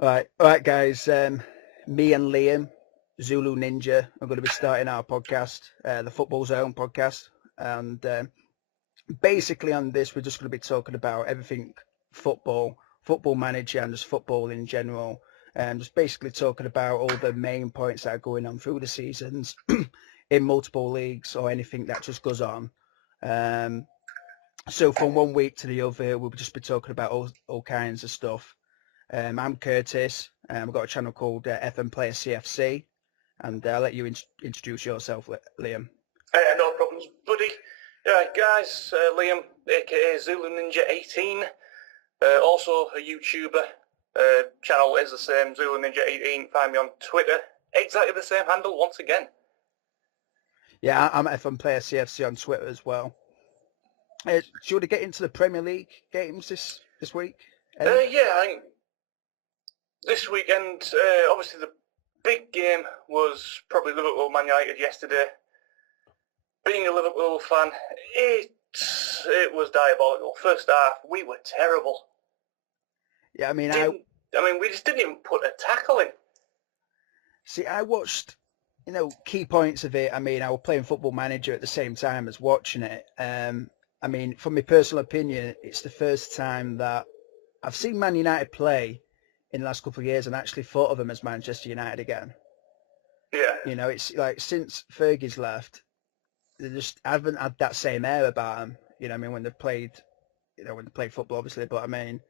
All right, guys. Me and Liam, Zulu Ninja, are going to be starting our podcast, the Football Zone podcast, and basically on this, we're just going to be talking about everything football, football manager, and just football in general, and just basically talking about all the main points that are going on through the seasons in multiple leagues or anything that just goes on. Um, so from one week to the other, we'll just be talking about all kinds of stuff. I'm Curtis. I've got a channel called FMplayerCFC, and I'll let you introduce yourself, Liam. No problems, buddy. Alright, guys, Liam, aka Zulu Ninja 18, also a YouTuber. Channel is the same, Zulu Ninja 18. Find me on Twitter. Exactly the same handle once again. Yeah, I'm at FMplayerCFC on Twitter as well. Do you want to get into the Premier League games this week? Yeah, I think this weekend, obviously the big game was probably Liverpool Man United yesterday. Being a Liverpool fan, it was diabolical. First half, we were terrible. Yeah, I mean, we just didn't even put a tackle in. See, I watched, key points of it. I mean, I was playing Football Manager at the same time as watching it. I mean, from my personal opinion, it's the first time that I've seen Man United play in the last couple of years and actually thought of them as Manchester United again. Yeah. It's like since Fergie's left, they just haven't had that same air about them. I mean, when they played, when they played football, obviously. But I mean,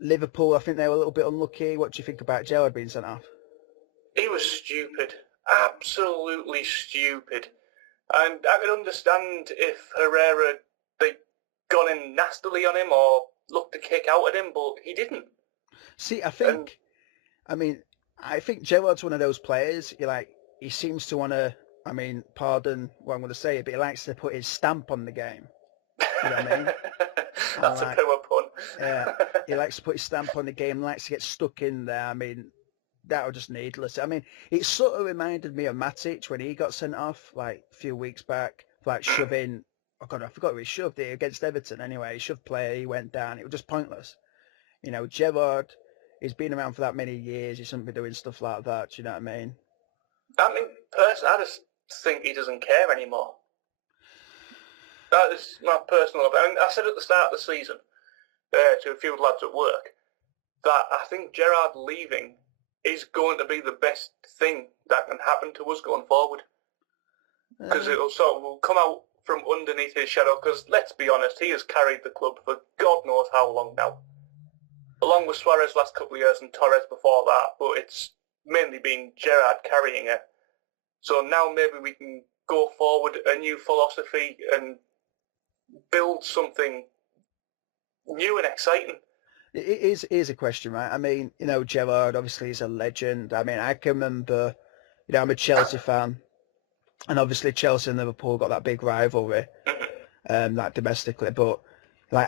Liverpool, I think they were a little bit unlucky. What do you think about Gerrard being sent off? He was stupid, absolutely stupid. And I could understand if Herrera they'd gone in nastily on him or looked to kick out at him, but he didn't. See, I think Gerrard's one of those players. He seems to want to. I mean, pardon what I'm going to say, but he likes to put his stamp on the game. You know what I mean? That's a poor pun. Yeah, he likes to put his stamp on the game, likes to get stuck in there. I mean, that was just needless. I mean, it sort of reminded me of Matic when he got sent off like a few weeks back, like shoving. Oh God, I forgot who he shoved it against Everton. Anyway, he shoved player, he went down. It was just pointless. Gerrard, he's been around for that many years. He shouldn't be doing stuff like that. Do you know what I mean? I just think he doesn't care anymore. That is my personal opinion. I said at the start of the season to a few lads at work that I think Gerrard leaving is going to be the best thing that can happen to us going forward. Because we'll come out from underneath his shadow, because let's be honest, he has carried the club for God knows how long now. Along with Suarez last couple of years and Torres before that, but it's mainly been Gerrard carrying it. So now maybe we can go forward a new philosophy and build something new and exciting. It is a question, right? I mean, Gerrard obviously is a legend. I mean, I can remember, I'm a Chelsea fan, and obviously Chelsea and Liverpool got that big rivalry, like domestically. But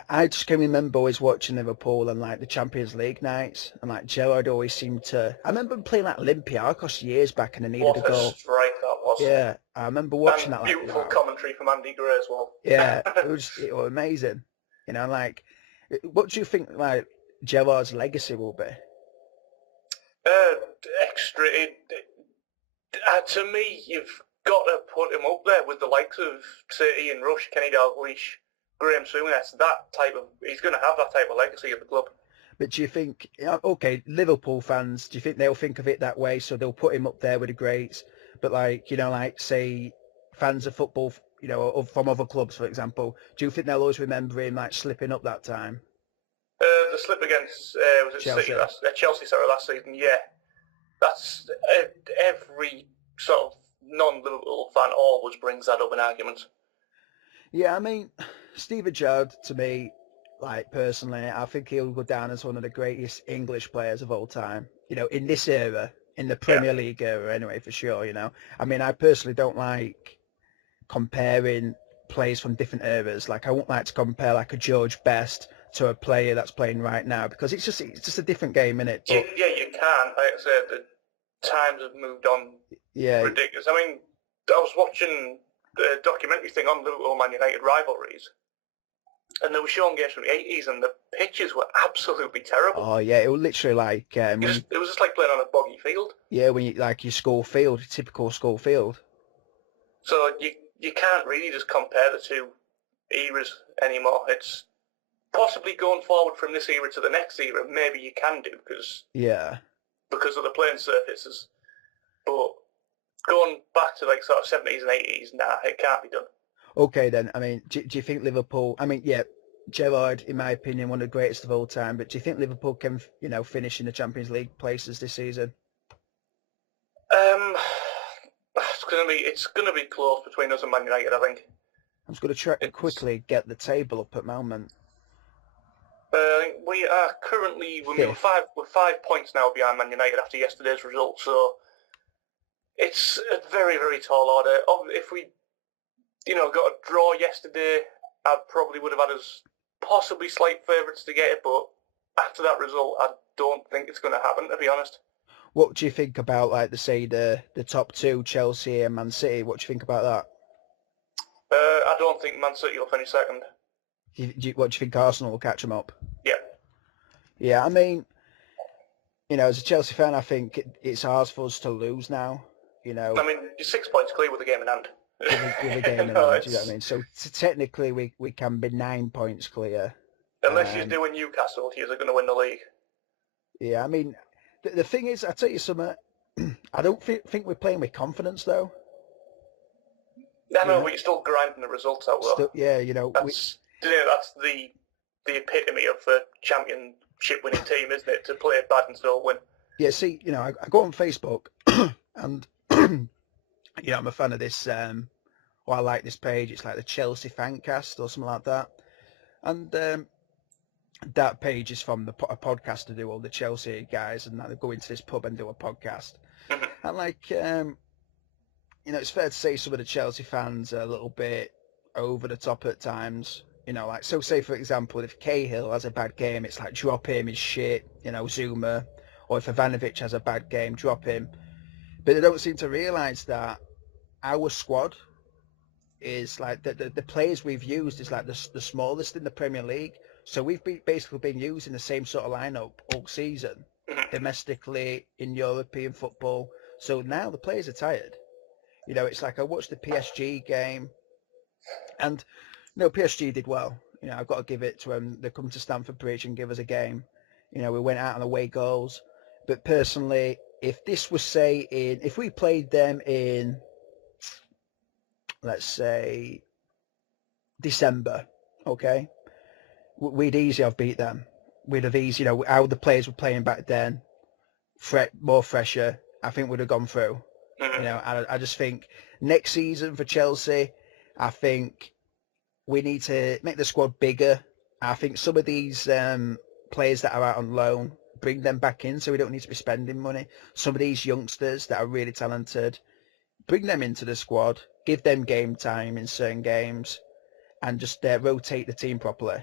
I just can remember always watching Liverpool and like the Champions League nights, and like Gerrard always seemed to. I remember playing like Olympiacos years back, and I needed a goal. What a strike that was! Yeah, I remember watching that. Beautiful commentary from Andy Gray as well. Yeah, it was amazing. What do you think like Gerrard's legacy will be? Extra. To me, you've got to put him up there with the likes of, say, Ian Rush, Kenny Dalglish, Graham Souness. He's going to have that type of legacy at the club. But do you think, okay, Liverpool fans, do you think they'll think of it that way? So they'll put him up there with the greats. But say fans of football, from other clubs, for example, do you think they'll always remember him like slipping up that time? The slip against was it Chelsea? Chelsea last season. Yeah, that's every sort of non-Liverpool fan always brings that up in arguments. Yeah, I mean, Steven Gerrard, to me, like personally, I think he'll go down as one of the greatest English players of all time. In this era, in the Premier League era, anyway, for sure. I mean, I personally don't like comparing players from different eras. Like, I won't like to compare like a George Best to a player that's playing right now because it's just a different game, isn't it? Yeah, you can. Like I said, the times have moved on. Yeah. Ridiculous. I mean, I was watching the documentary thing on Liverpool Man United rivalries, And they were showing games from the 80s, and the pitches were absolutely terrible. Oh yeah, it was literally like it was just like playing on a boggy field. Yeah, when you like your school field, typical school field. So you can't really just compare the two eras anymore. It's possibly going forward from this era to the next era. Maybe you can do because of the playing surfaces, but going back to like sort of 70s and 80s, nah, it can't be done. Okay then, I mean, do you think Liverpool, I mean, yeah, Gerrard, in my opinion, one of the greatest of all time, but do you think Liverpool can, finish in the Champions League places this season? It's gonna be close between us and Man United, I think. I'm just going to try quickly get the table up at the moment. I think we are currently we're 5 points now behind Man United after yesterday's result, so it's a very, very tall order. If we got a draw yesterday, I probably would have had us possibly slight favourites to get it, but after that result, I don't think it's going to happen, to be honest. What do you think about, like, the top two, Chelsea and Man City? What do you think about that? I don't think Man City will finish second. What do you think Arsenal will catch them up? Yeah. Yeah, I mean, as a Chelsea fan, I think it's hard for us to lose now. I mean, you're 6 points clear with the game in hand. With a game in hand, you know what I mean? So technically, we can be 9 points clear. Unless you're doing Newcastle, you're going to win the league. Yeah, I mean, the thing is, I'll tell you something, I don't think we're playing with confidence, though. No, but you're still grinding the results out well. Yeah, That's the epitome of a championship winning team, isn't it? To play bad and still win. Yeah, see, I go on Facebook and, I'm a fan of this, I like this page. It's like the Chelsea Fancast or something like that. And that page is from a podcast to do all the Chelsea guys, and they go into this pub and do a podcast. And like, it's fair to say some of the Chelsea fans are a little bit over the top at times. Like, so say for example, if Cahill has a bad game, it's like drop him, he's shit. Zuma, or if Ivanovic has a bad game, drop him. But they don't seem to realise that our squad is like the players we've used is like the smallest in the Premier League. So we've basically been using the same sort of lineup all season, domestically in European football. So now the players are tired. It's like I watched the PSG game, and PSG did well. I've got to give it to them. They come to Stamford Bridge and give us a game. We went out on away goals. But personally, if this was if we played them in, let's say, December, okay, we'd easily have beat them. We'd have easy, how the players were playing back then, more fresher. I think we'd have gone through. I just think next season for Chelsea, I think we need to make the squad bigger. I think some of these players that are out on loan, bring them back in so we don't need to be spending money. Some of these youngsters that are really talented, bring them into the squad, give them game time in certain games, and just rotate the team properly.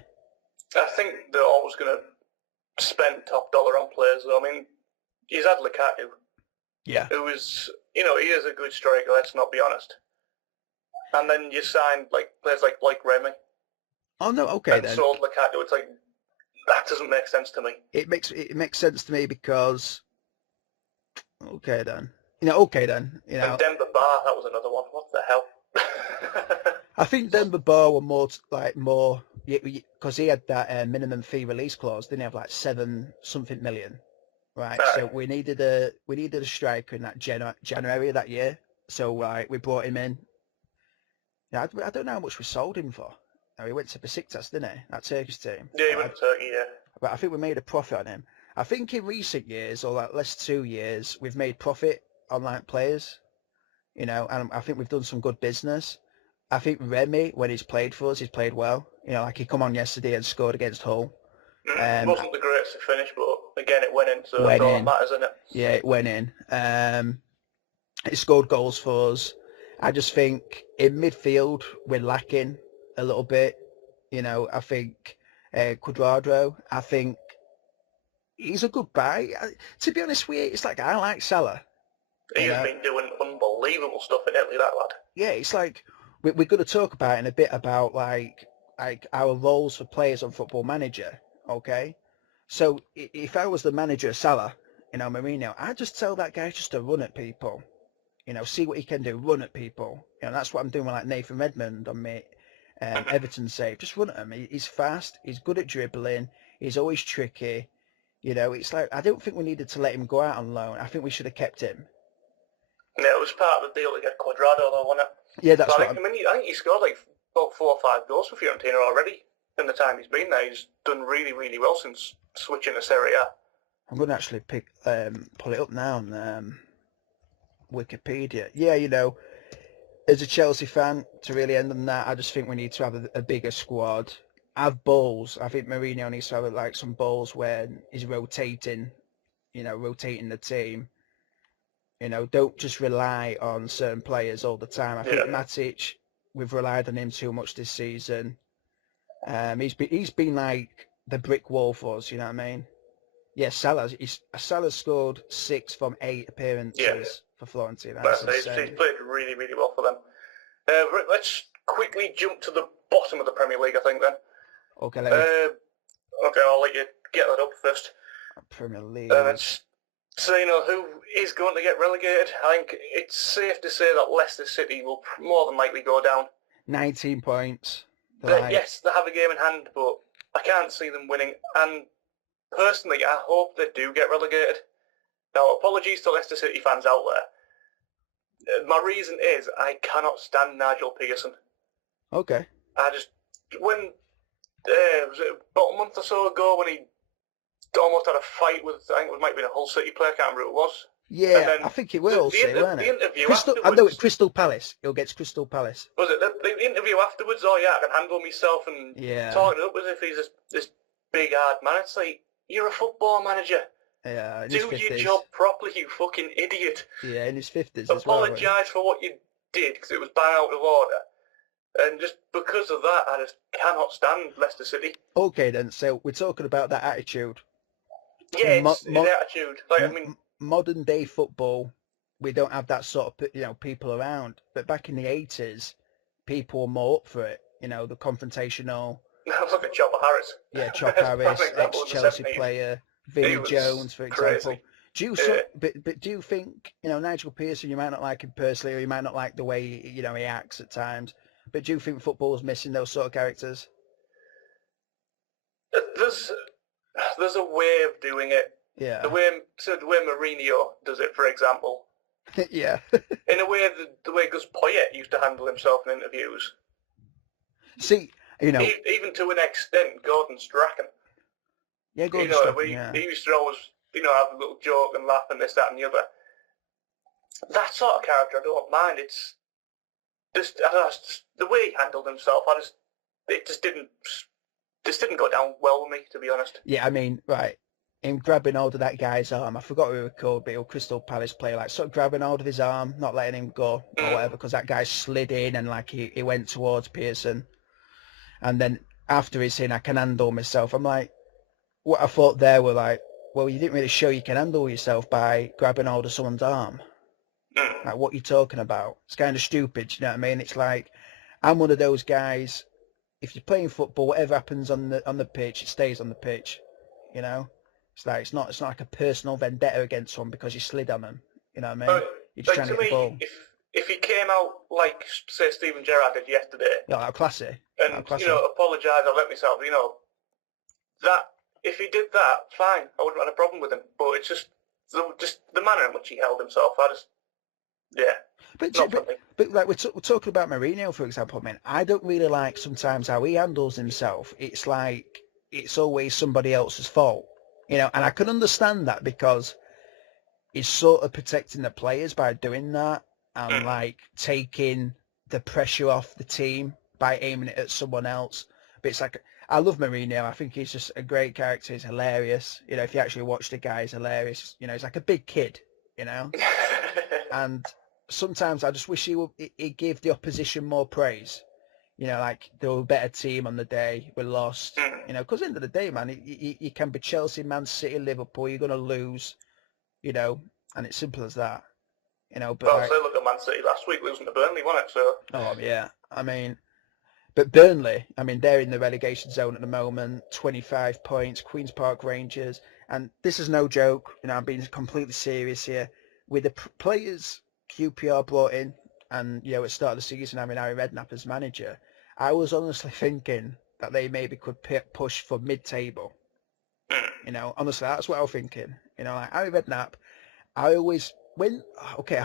I think they're always going to spend top dollar on players, though. I mean, he's had Lukaku. Yeah. Who is, he is a good striker, let's not be honest. And then you signed players like Remy. Oh, no, okay and then. Sold Lukaku. It's like, that doesn't make sense to me. It makes sense to me because, okay then. Okay then. And Demba Ba, that was another one. What the hell? I think Demba Ba were more, because he had that minimum fee release clause, didn't he have like 7-something million, right? So we needed a striker in that January of that year. So we brought him in. Yeah, I don't know how much we sold him for. He went to Besiktas, didn't he? That Turkish team. Yeah, he went to Turkey, yeah. But I think we made a profit on him. I think in recent years, or less 2 years, we've made profit on players. And I think we've done some good business. I think Remy, when he's played for us, he's played well. He come on yesterday and scored against Hull. It wasn't the greatest to finish, but again, it went in, so that's all that matters, isn't it? Yeah, it went in. He scored goals for us. I just think in midfield, we're lacking a little bit. I think Cuadrado, I think he's a good buy. To be honest with you, it's like I like Salah. He's been doing unbelievable stuff in Italy, that lad. Yeah, it's like we're going to talk about in a bit about like our roles for players on Football Manager. Okay, so if I was the manager of Salah, Mourinho, I'd just tell that guy just to run at people. See what he can do, run at people. That's what I'm doing with like Nathan Redmond on me, Everton save. Just run at him. He's fast. He's good at dribbling. He's always tricky. It's like I don't think we needed to let him go out on loan. I think we should have kept him. Yeah, it was part of the deal to get Cuadrado, though, wasn't it? Yeah, that's so what. I think he scored like about 4 or 5 goals for Fiorentina already in the time he's been there. He's done really, really well since switching to Serie A. I'm going to actually pull it up now on Wikipedia. Yeah, as a Chelsea fan, to really end on that, I just think we need to have a bigger squad. Have balls. I think Mourinho needs to have like some balls where he's rotating the team. Don't just rely on certain players all the time. I think Matic, we've relied on him too much this season. He's been like the brick wall for us. You know what I mean? Yeah, Salah scored 6 from 8 appearances for Fiorentina. He's played really, really well for them. Let's quickly jump to the bottom of the Premier League, I think, then. Okay, I'll let you get that up first. Premier League. So, who is going to get relegated? I think it's safe to say that Leicester City will more than likely go down. 19 points. Yes, they have a game in hand, but I can't see them winning. And personally, I hope they do get relegated. Now, apologies to Leicester City fans out there. My reason is I cannot stand Nigel Pearson. Okay. When was it about a month or so ago when he almost had a fight with, I think it might have been a Hull City player, I can't remember who it was. Yeah, I think it will, the interview afterwards. I know it's Crystal Palace. He'll get to Crystal Palace. Was it the interview afterwards? Oh yeah, I can handle myself and talking it up as if he's this big hard man. It's like, you're a football manager. Yeah, do your job properly, you fucking idiot. Yeah, in his 50s as well. Apologise for what you did because it was bang out of order. And just because of that, I just cannot stand Leicester City. Okay then, so we're talking about that attitude. Yeah, it's the attitude. Like, modern day football, we don't have that sort of people around. But back in the 80s, people were more up for it. The confrontational. Look at Chopper Harris. Yeah, Chopper Harris, ex-Chelsea player. Vinnie Jones, for example. Crazy. Do you think Nigel Pearson? You might not like him personally, or you might not like the way he acts at times. But do you think football is missing those sort of characters? There's a way of doing it. Yeah. The way Mourinho does it, for example. Yeah. In a way, the way Gus Poyet used to handle himself in interviews. See, even to an extent, Gordon Strachan. Yeah, Gordon Strachan. He used to always, have a little joke and laugh and this, that, and the other. That sort of character, I don't mind. It's just, the way he handled himself. It just didn't go down well with me, to be honest. Yeah, I mean, right. Him grabbing hold of that guy's arm. I forgot who he was called, but he was Crystal Palace player, like sort of grabbing hold of his arm, not letting him go or whatever, because that guy slid in and like he went towards Pearson. And then after he's saying, I can handle myself, I'm like, what I thought there were like, well, you didn't really show you can handle yourself by grabbing hold of someone's arm. Like, what are you talking about? It's kind of stupid, you know what I mean? It's like, I'm one of those guys, if you're playing football, whatever happens on the pitch, it stays on the pitch, It's like it's not like a personal vendetta against someone because you slid on them. You know what I mean? You're just trying to get the ball. If he came out like, say, Steven Gerrard did yesterday, classy, and apologise, I let myself, that if he did that, fine, I wouldn't have a problem with him. But it's just the manner in which he held himself. But like we're talking about Mourinho, for example. I mean, I don't really like sometimes how he handles himself. It's like it's always somebody else's fault. And I can understand that because he's sort of protecting the players by doing that and like taking the pressure off the team by aiming it at someone else. But it's like, I love Mourinho. I think he's just a great character. He's hilarious. If you actually watch the guy, he's hilarious. He's like a big kid, and sometimes I just wish he'd give the opposition more praise. Like they were a better team on the day, we lost. Because at the end of the day, man, you can be Chelsea, Man City, Liverpool, you're going to lose, and it's simple as that. But look at Man City last week losing to Burnley, wasn't it? So. Oh yeah, I mean, But Burnley, I mean, they're in the relegation zone at the moment, 25 points, Queen's Park Rangers. And this is no joke, I'm being completely serious here. With the players QPR brought in, and, at the start of the season, having Harry Redknapp as manager, I was honestly thinking that they maybe could push for mid-table. Honestly, that's what I was thinking. Like Harry Redknapp, I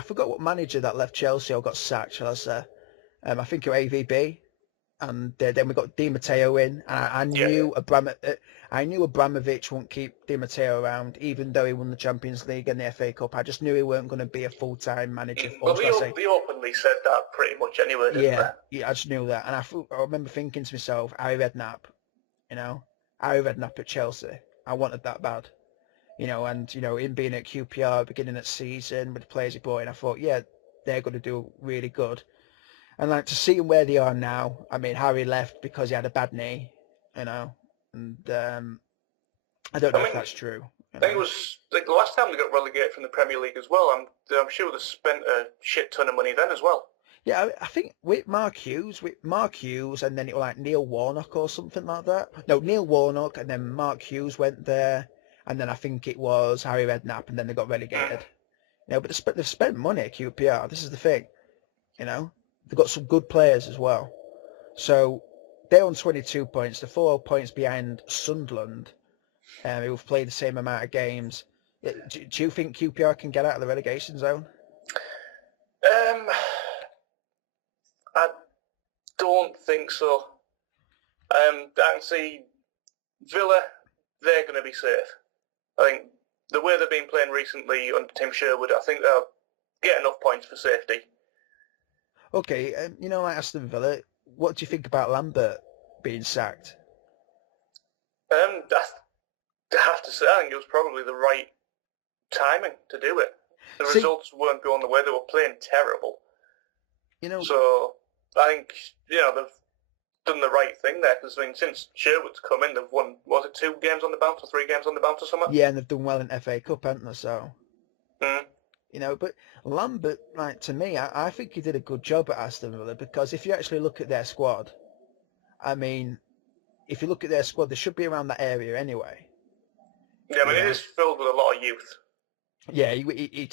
forgot what manager that left Chelsea or got sacked, shall I say. I think it was AVB. And then we got Di Matteo in, and I knew Abramovich wouldn't keep Di Matteo around, even though he won the Champions League and the FA Cup. I just knew he weren't going to be a full-time manager. Well, they openly said that pretty much anyway, didn't they? Yeah, I just knew that, and I remember thinking to myself, Harry Redknapp, Harry Redknapp at Chelsea. I wanted that bad, and him being at QPR beginning of the season with the players he brought in, I thought, yeah, they're going to do really good. And like to see them where they are now, I mean, Harry left because he had a bad knee, and I don't know if that's true. I think it was like the last time they got relegated from the Premier League as well. I'm sure they spent a shit ton of money then as well. Yeah, I think with Mark Hughes, and then it was like Neil Warnock or something like that. No, Neil Warnock, and then Mark Hughes went there, and then I think it was Harry Redknapp, and then they got relegated. But they've spent money at QPR. This is the thing, They've got some good players as well. So they're on 22 points. They're 4 points behind Sunderland, who've played the same amount of games. Do you think QPR can get out of the relegation zone? I don't think so. I can see Villa, they're going to be safe. I think the way they've been playing recently under Tim Sherwood, I think they'll get enough points for safety. Okay, like Aston Villa, what do you think about Lambert being sacked? I have to say, I think it was probably the right timing to do it. The results weren't going the way they were playing terrible. So I think they've done the right thing there because since Sherwood's come in, they've won 2 games on the bounce or 3 games on the bounce or something. Yeah, and they've done well in FA Cup, haven't they? So. Mm. But Lambert, to me, I think he did a good job at Aston Villa because if you actually look at their squad, I mean, if you look at their squad, they should be around that area anyway. Yeah, it is filled with a lot of youth. Yeah, he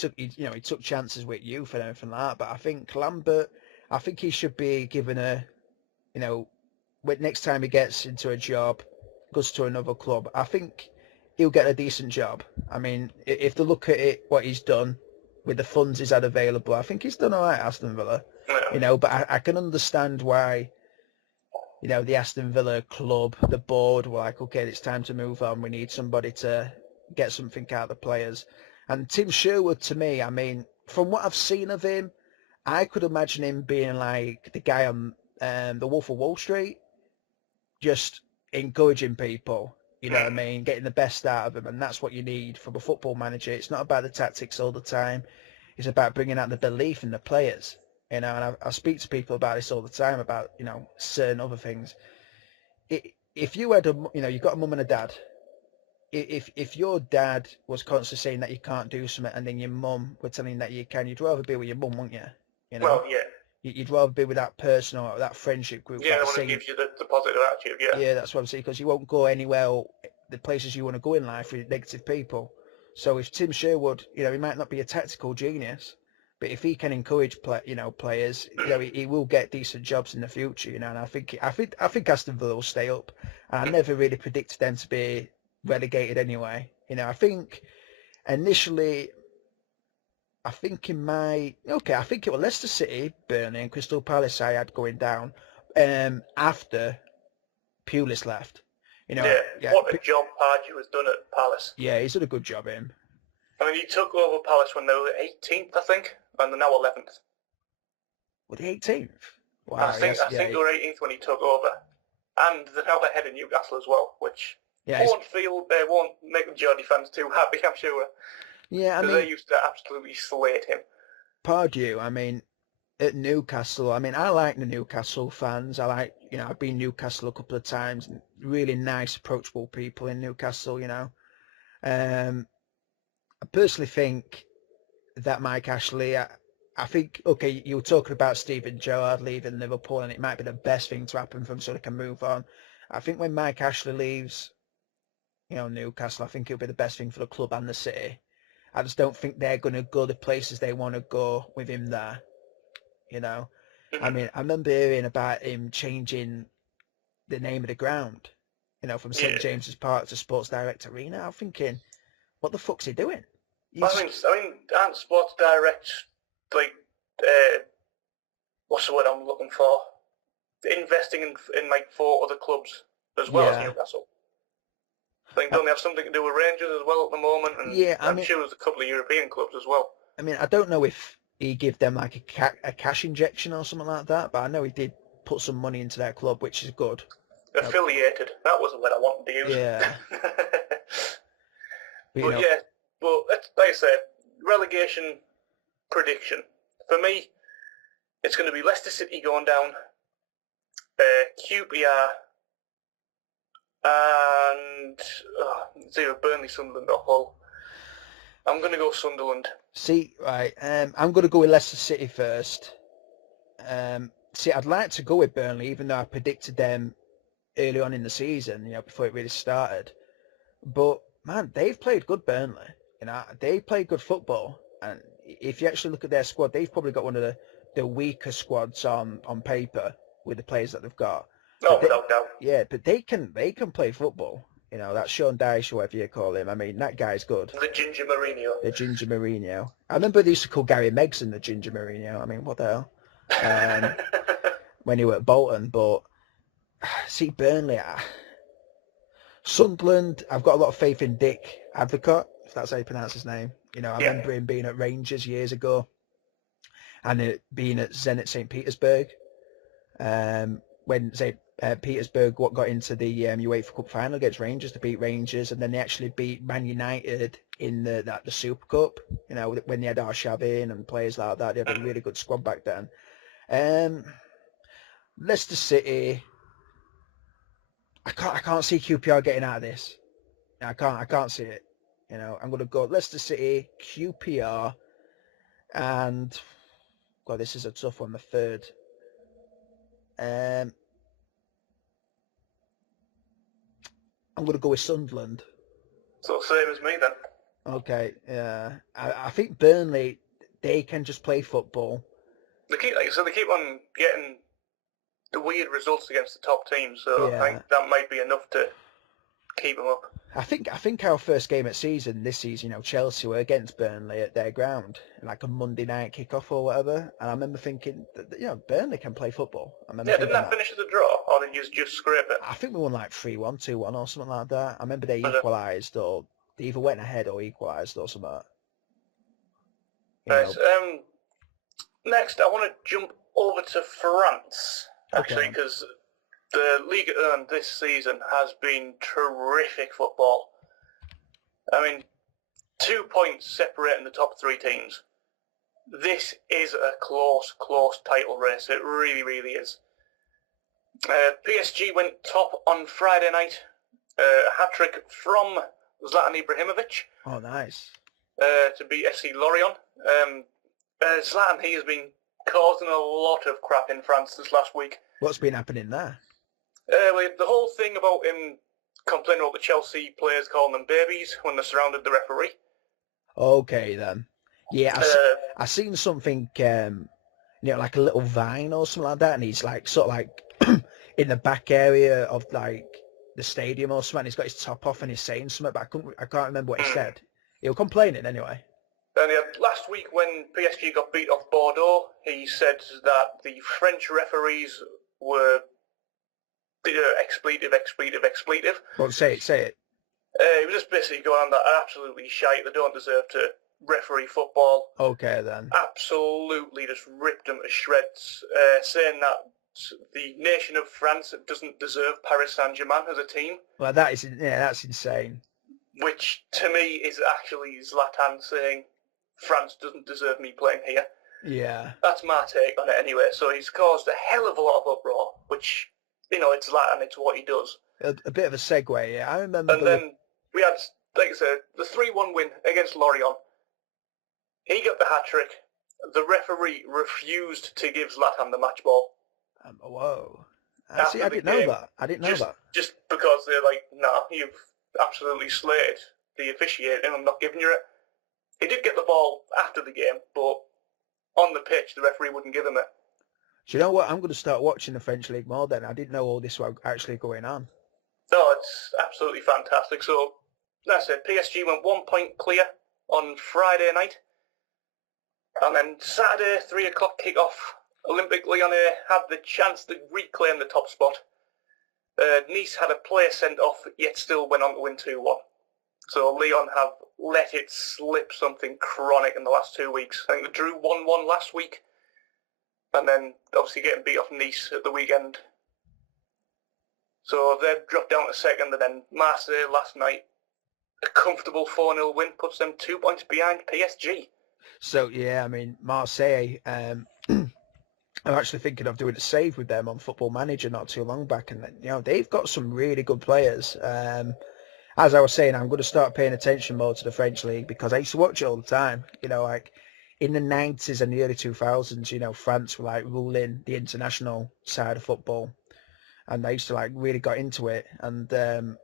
took chances with youth and everything like that. But I think Lambert, he should be given next time he gets into a job, goes to another club, I think he'll get a decent job. I mean, if they look at it, what he's done with the funds he's had available, I think he's done all right, Aston Villa. Yeah. But I can understand why, the Aston Villa club, the board were like, okay, it's time to move on. We need somebody to get something out of the players. And Tim Sherwood, to me, I mean, from what I've seen of him, I could imagine him being like the guy on The Wolf of Wall Street, just encouraging people. You know what I mean? Getting the best out of them, and that's what you need from a football manager. It's not about the tactics all the time. It's about bringing out the belief in the players. And I speak to people about this all the time, about, certain other things. If you had you've got a mum and a dad. If your dad was constantly saying that you can't do something, and then your mum were telling you that you can, you'd rather be with your mum, wouldn't you? Well, yeah. You'd rather be with that person or that friendship group. Yeah, the one that gives you the positive attitude, yeah. Yeah, that's what I'm saying, because you won't go anywhere, the places you want to go in life with negative people. So if Tim Sherwood, he might not be a tactical genius, but if he can encourage players, he will get decent jobs in the future, and I think Aston Villa will stay up. And I never really predicted them to be relegated anyway. I think initially, I think it was Leicester City, Burnley, and Crystal Palace I had going down after Pulis left. What a job Pardew has done at Palace. Yeah, he's done a good job, him. I mean, he took over Palace when they were 18th, I think, and they're now 11th. Were they 18th? Wow, I think they were 18th when he took over. And they're now ahead of Newcastle as well, which won't make the Geordie fans too happy, I'm sure. Yeah, because they used to absolutely slate him. Pardew, I mean, at Newcastle, I like the Newcastle fans. I've been Newcastle a couple of times. Really nice, approachable people in Newcastle, I personally think that Mike Ashley, I think, okay, you were talking about Steven Gerrard leaving Liverpool, and it might be the best thing to happen for him so they can move on. I think when Mike Ashley leaves, Newcastle, I think it'll be the best thing for the club and the city. I just don't think they're going to go the places they want to go with him there. I mean, I remember hearing about him changing the name of the ground, from St James's Park to Sports Direct Arena. I'm thinking, what the fuck's he doing? I mean, aren't Sports Direct, like, what's the word I'm looking for? Investing in like 4 other clubs as well as Newcastle. I think don't they have something to do with Rangers as well at the moment? And I'm sure there's a couple of European clubs as well. I mean, I don't know if he gave them like a cash injection or something like that, but I know he did put some money into their club, which is good. Affiliated. That was the word I wanted to use. Yeah. but like I say, relegation prediction. For me, it's going to be Leicester City going down, QPR, and it's either Burnley, Sunderland, or Hull. I'm going to go Sunderland. See, right, I'm going to go with Leicester City first. See, I'd like to go with Burnley, even though I predicted them early on in the season, before it really started. But, man, they've played good, Burnley. They play good football. And if you actually look at their squad, they've probably got one of the weaker squads on paper with the players that they've got. No, without doubt. Yeah, but they can play football. That Sean Dyche, or whatever you call him. I mean, that guy's good. The Ginger Mourinho. The Ginger Mourinho. I remember they used to call Gary Megson the Ginger Mourinho. I mean, what the hell? When he was at Bolton. But, see, Burnley, Sunderland, I've got a lot of faith in Dick Advocaat, if that's how you pronounce his name. I remember him being at Rangers years ago and it being at Zenit St. Petersburg. When St. Petersburg got into the UEFA Cup final against Rangers to beat Rangers, and then they actually beat Man United in the Super Cup, when they had Arshavin and players like that. They had a really good squad back then. Leicester City, I can't see QPR getting out of this. I can't see it. I'm going to go Leicester City, QPR, and God, this is a tough one, the third. I'm going to go with Sunderland. So same as me then. Okay, yeah. I think Burnley, they can just play football. They keep on getting the weird results against the top teams, so I think that might be enough to keep them up. I think our first game this season, Chelsea were against Burnley at their ground, like a Monday night kickoff or whatever. And I remember thinking that, Burnley can play football. Didn't that finish as a draw, or did you just scrape it? I think we won like 3-1, 2-1 or something like that. I remember they equalised, or they either went ahead or equalised or something. Nice. Next, I want to jump over to France, actually, because the Ligue 1 this season has been terrific football. I mean, 2 points separating the top 3 teams. This is a close title race. It really, really is. PSG went top on Friday night. Hat-trick from Zlatan Ibrahimovic. Oh, nice. To beat FC Lorient. Zlatan, he has been causing a lot of crap in France this last week. What's been happening there? The whole thing about him complaining about the Chelsea players calling them babies when they surrounded the referee. Okay, then. Yeah, I seen something, like a little vine or something like that, and he's like sort of like in the back area of like the stadium or something. And he's got his top off and he's saying something, but I can't remember what he said. He was complaining anyway. And last week when PSG got beat off Bordeaux, he said that the French referees were expletive. Well, say it. He was just basically going on that absolutely shite. They don't deserve to referee football. Okay, then. Absolutely just ripped them to shreds, saying that the nation of France doesn't deserve Paris Saint-Germain as a team. Well, that's insane. Which, to me, is actually Zlatan saying, France doesn't deserve me playing here. Yeah. That's my take on it anyway. So he's caused a hell of a lot of uproar, which, it's Zlatan, it's what he does. A bit of a segue, yeah. I remember... And then we had, like I said, the 3-1 win against Lorient. He got the hat-trick. the referee refused to give Zlatan the match ball. Whoa. See, After I the didn't know game, that. I didn't know that. Just because they're like, nah, you've absolutely slayed the officiating, I'm not giving you it. He did get the ball after the game, but on the pitch, the referee wouldn't give him it. Do you know what? I'm going to start watching the French League more then. I didn't know all this was actually going on. No, it's absolutely fantastic. So, that's it. PSG went 1 point clear on Friday night. And then Saturday, 3 o'clock kick-off, Olympique Lyonnais had the chance to reclaim the top spot. Nice had a player sent off, yet still went on to win 2-1. So Lyon have let it slip something chronic in the last 2 weeks. I think they drew 1-1 last week. And then obviously getting beat off Nice at the weekend. So they've dropped down to second, and then Marseille last night, a comfortable 4-0 win, puts them 2 points behind PSG. So, yeah, I mean, Marseille, I'm actually thinking of doing a save with them on Football Manager not too long back, and they've got some really good players. As I was saying, I'm going to start paying attention more to the French league because I used to watch it all the time. Like in the 90s and the early 2000s, France were like ruling the international side of football, and I used to like really got into it. And do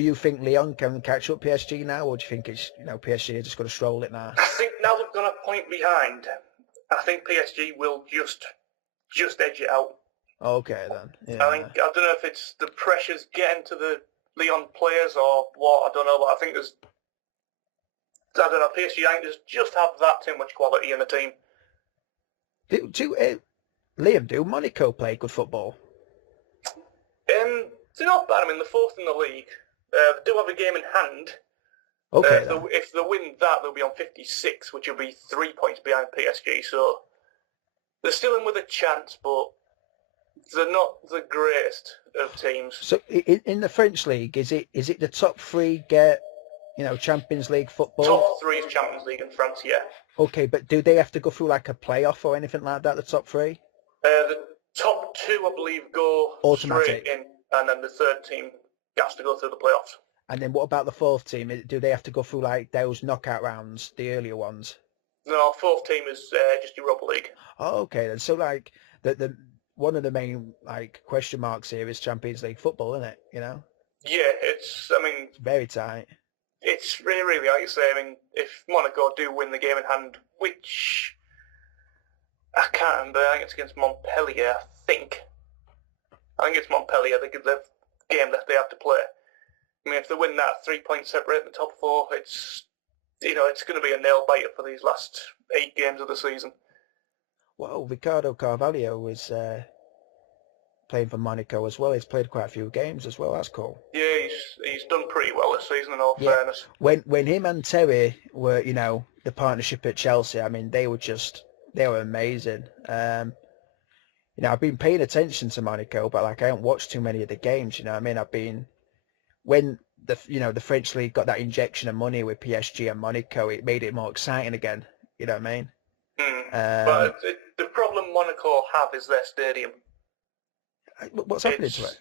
you think Lyon can catch up PSG now, or do you think it's PSG are just going to stroll it now? I think now they've gone a point behind. I think PSG will just edge it out. Okay then. Yeah. I don't know if it's the pressure's getting to the Lyon players or what. I don't know, but I think PSG I think just have that too much quality in the team. Liam, do Monaco play good football? They're not bad. I mean, they're fourth in the league. They do have a game in hand. Okay. If they win that, they'll be on 56, which will be 3 points behind PSG. So they're still in with a chance, but they're not the greatest of teams. So in the French league, is it the top three get Champions League football? Top three is Champions League in France, yeah. Okay, but do they have to go through like a playoff or anything like that? The top three? The top two, I believe, go automatic straight in, and then the third team has to go through the playoffs. And then what about the fourth team? Do they have to go through like those knockout rounds, the earlier ones? No, fourth team is just Europa League. Oh, okay then. So like the one of the main like question marks here is Champions League football, isn't it? Yeah, it's very tight. It's really, like you say, if Monaco do win the game in hand, which I can't remember, I think it's against Montpellier, I think it's Montpellier, the game that they have to play. If they win that, 3 points separate the top four, it's going to be a nail-biter for these last 8 games of the season. Well, Ricardo Carvalho was playing for Monaco as well. He's played quite a few games as well. That's cool. Yeah, he's done pretty well this season in all fairness. When him and Terry were, the partnership at Chelsea, they were amazing. I've been paying attention to Monaco, but I haven't watched too many of the games. When the French league got that injection of money with PSG and Monaco, it made it more exciting again. You know what I mean? But the problem Monaco have is their stadium. What's happening to it?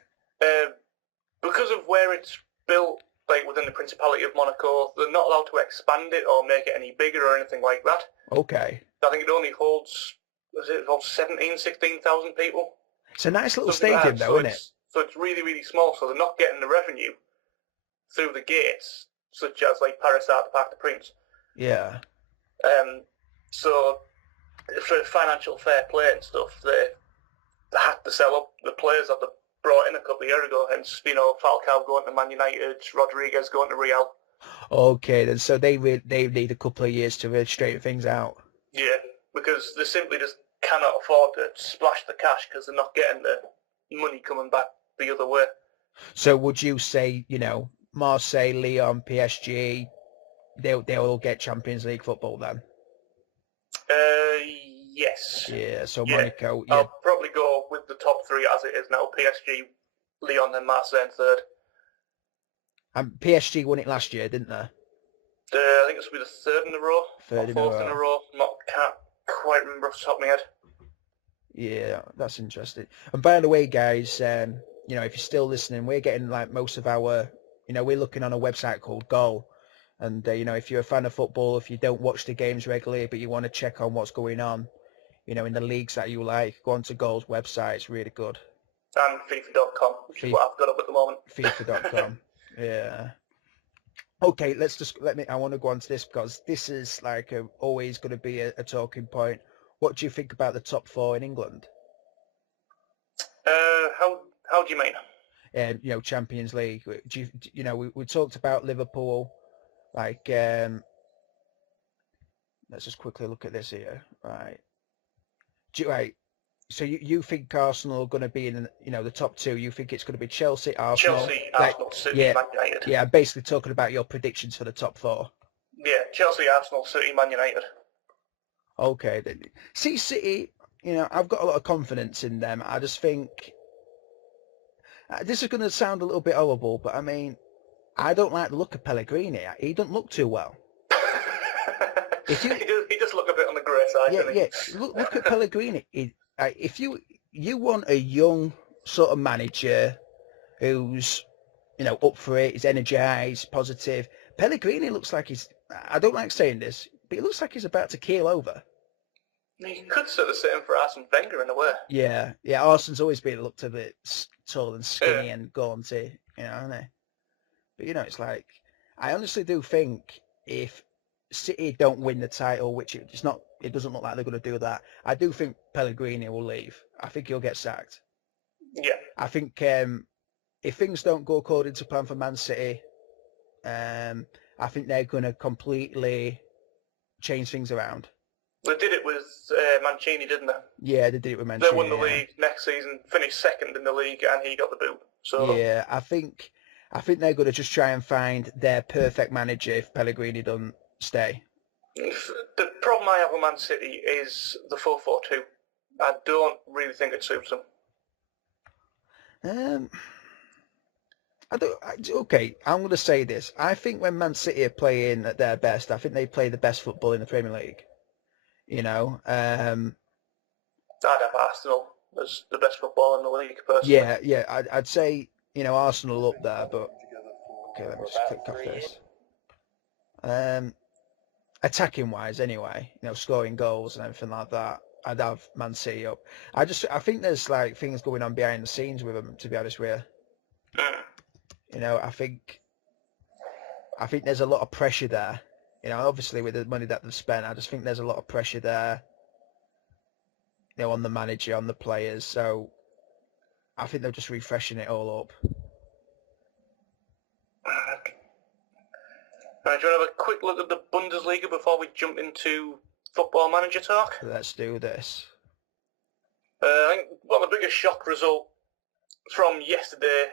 Because of where it's built, like within the Principality of Monaco, they're not allowed to expand it or make it any bigger or anything like that. Okay. I think it only holds, 16,000 people? It's a nice little stadium though, isn't it? So it's really, really small, so they're not getting the revenue through the gates, such as like Paris Art to Parc des Princes. Yeah. So for financial fair play and stuff, they had to sell up the players that they brought in a couple of years ago, hence, Falcao going to Man United, Rodriguez going to Real. Okay, then so they need a couple of years to really straighten things out. Yeah, because they simply just cannot afford to splash the cash because they're not getting the money coming back the other way. So would you say, Marseille, Lyon, PSG, they'll all get Champions League football then? Yes. Yeah, so Monaco. Yeah. I'll probably go with the top three as it is now, PSG, Lyon and Marseille in third. And PSG won it last year, didn't they? I think this will be the third in a row. Fourth in a row. Can't quite remember off the top of my head. Yeah, that's interesting. And by the way, guys, if you're still listening, we're getting like most of our, we're looking on a website called Goal, And, if you're a fan of football, if you don't watch the games regularly, but you want to check on what's going on, in the leagues that you like, go onto Goal's website. It's really good. And FIFA.com, which is what I've got up at the moment. FIFA.com. Yeah. Okay, I want to go on to this because this is like always going to be a talking point. What do you think about the top four in England? How do you mean? Champions League. We talked about Liverpool. Like, let's just quickly look at this here. Right. So you think Arsenal are going to be in, the top two? You think it's going to be Chelsea, Arsenal? Arsenal, City, Man United. Yeah, I'm basically talking about your predictions for the top four. Yeah, Chelsea, Arsenal, City, Man United. Okay. See, City, I've got a lot of confidence in them. I just think this is going to sound a little bit horrible, but I mean, I don't like the look of Pellegrini. He doesn't look too well. He does look a bit on the grey side, doesn't he? Yeah. Look at Pellegrini. If you want a young sort of manager who's, up for it, he's energised, positive. Pellegrini looks like I don't like saying this, but he looks like he's about to keel over. He could sort of sit in for Arsene Wenger in a way. Yeah. Arsene's always been looked a bit tall and skinny and gaunty, hasn't he? But, it's like, I honestly do think if City don't win the title, which it doesn't look like they're going to do that, I do think Pellegrini will leave. I think he'll get sacked. Yeah. I think if things don't go according to plan for Man City, I think they're going to completely change things around. They did it with Mancini, didn't they? Yeah, they did it with Mancini. They won the league next season, finished second in the league, and he got the boot. So yeah, I think they're going to just try and find their perfect manager if Pellegrini doesn't stay. The problem I have with Man City is the 4-4-2. I don't really think it suits them. Okay, I'm going to say this. I think when Man City are playing at their best, I think they play the best football in the Premier League. I'd have Arsenal as the best football in the league, personally. Yeah, I'd say, Arsenal up there, but... Okay, let me just click off this. Attacking-wise, anyway, scoring goals and everything like that, I'd have Man City up. I think there's, like, things going on behind the scenes with them, to be honest with you. I think there's a lot of pressure there. Obviously with the money that they've spent, I just think there's a lot of pressure there, on the manager, on the players. So I think they're just refreshing it all up. Right, do you want to have a quick look at the Bundesliga before we jump into Football Manager talk? Let's do this. I think the biggest shock result from yesterday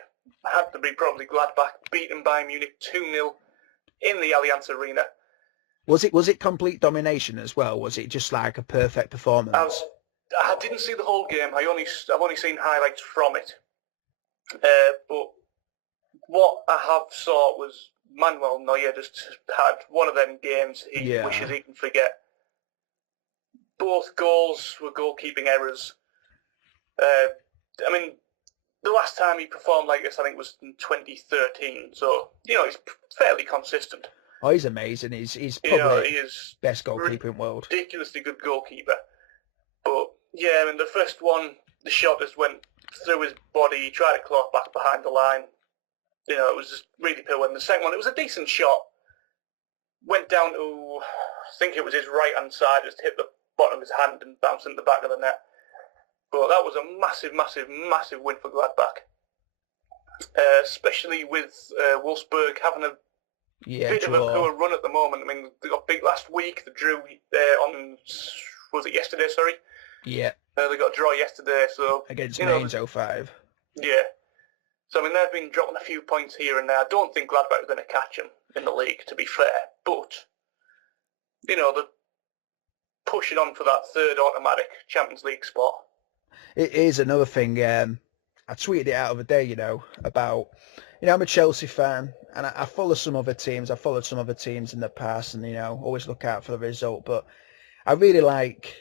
had to be probably Gladbach beaten Bayern Munich 2-0 in the Allianz Arena. Was it complete domination as well? Was it just like a perfect performance? I didn't see the whole game. I've only seen highlights from it. But what I have saw was Manuel Neuer just had one of them games he wishes he can forget. Both goals were goalkeeping errors. The last time he performed like this, I think, was in 2013. So, he's fairly consistent. Oh, he's amazing. He's probably he is best goalkeeper in the world. Ridiculously good goalkeeper. But, the first one, the shot just went through his body. He tried to claw back behind the line. It was just really poor. And the second one, it was a decent shot. Went down to, I think it was his right-hand side, just hit the bottom of his hand and bounced into the back of the net. But that was a massive, massive, massive win for Gladbach. Especially with Wolfsburg having a bit of a poor run at the moment. They got beat last week. They drew on, was it yesterday, sorry? Yeah. They got a draw yesterday, so... Against Mainz 05. Yeah. So, they've been dropping a few points here and there. I don't think Gladbach are going to catch them in the league, to be fair. But, they're pushing on for that third automatic Champions League spot. It is another thing. I tweeted it out of a day, about... I'm a Chelsea fan, and I follow some other teams. I've followed some other teams in the past and, always look out for the result. But I really like...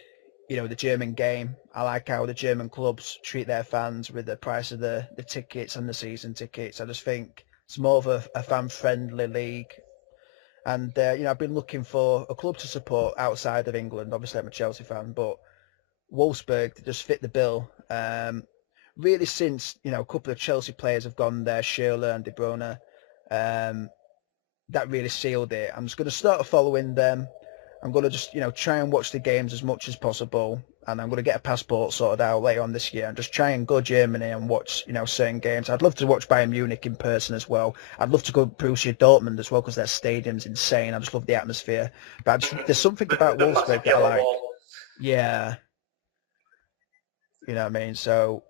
the German game. I like how the German clubs treat their fans with the price of the tickets and the season tickets. I just think it's more of a fan-friendly league. And I've been looking for a club to support outside of England. Obviously, I'm a Chelsea fan, but Wolfsburg just fit the bill. Really, since a couple of Chelsea players have gone there, Schürrle and De Bruyne, that really sealed it. I'm just going to start following them. I'm going to just try and watch the games as much as possible, and I'm going to get a passport sorted out later on this year and just try and go Germany and watch certain games. I'd love to watch Bayern Munich in person as well. I'd love to go Borussia Dortmund as well because their stadium's insane. I just love the atmosphere. But there's something about The Wolfsburg massive that I yellow like. wall. Yeah, you know what I mean. So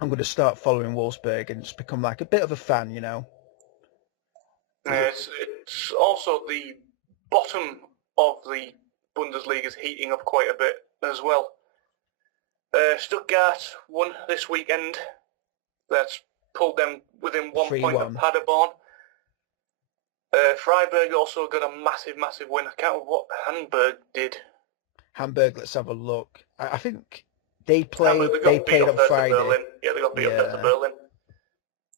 I'm going to start following Wolfsburg and just become like a bit of a fan. It's also the bottom of the Bundesliga is heating up quite a bit as well. Stuttgart won this weekend. That's pulled them within 1 point of 3-1. Paderborn. Freiburg also got a massive, massive win. I can't remember what Hamburg did. Hamburg, let's have a look. I think they Hamburg, played on Friday. Berlin. Yeah, they got beat up to Berlin.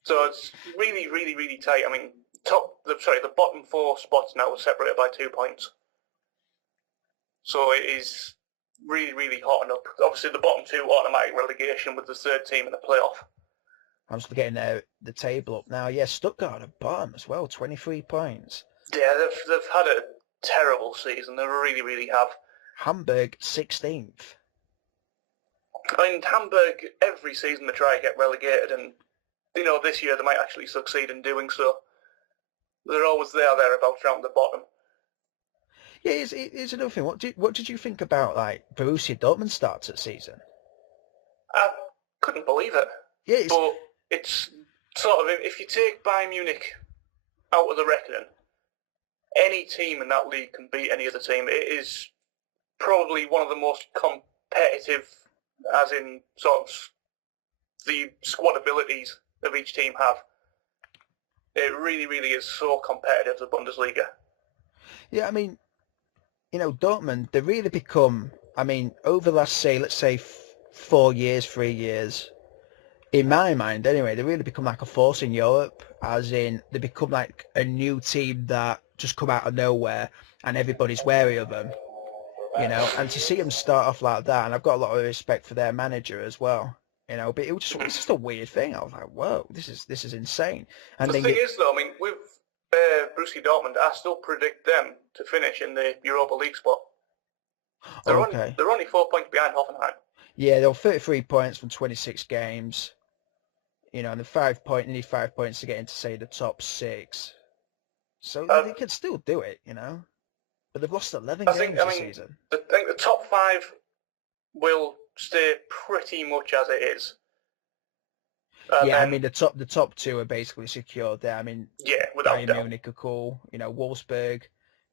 So it's really, really, really tight. I mean, the bottom 4 spots now are separated by 2 points. So it is really, really hotting up. Obviously, the bottom 2 automatic relegation with the 3rd team in the playoff. I'm just getting the table up now. Yeah, Stuttgart at bottom as well, 23 points. Yeah, they've had a terrible season. They really, really have. Hamburg 16th. I mean, Hamburg, every season they try to get relegated, and this year they might actually succeed in doing so. They're always thereabouts around the bottom. Yeah, it's another thing. What did you think about like Borussia Dortmund starts at season? I couldn't believe it. Yeah, but it's sort of, if you take Bayern Munich out of the reckoning, any team in that league can beat any other team. It is probably one of the most competitive, as in sort of the squad abilities of each team have. It really, really is so competitive, the Bundesliga. Yeah, I mean, Dortmund, they really become, I mean, over the last, let's say 4 years, 3 years, in my mind anyway, they really become like a force in Europe, as in they become like a new team that just come out of nowhere and everybody's wary of them, and to see them start off like that, and I've got a lot of respect for their manager as well, but it's just a weird thing. I was like, whoa, this is insane. And the thing is though, I mean, with Borussia Dortmund, I still predict them to finish in the Europa League spot. They're only 4 points behind Hoffenheim. Yeah, they're 33 points from 26 games. And the they need 5 points to get into, say, the top 6. So they can still do it, But they've lost 11 games this season. I think the top 5 will stay pretty much as it is. I mean, the top 2 are basically secured there. I mean, yeah, without Bayern doubt. Munich are cool. Wolfsburg,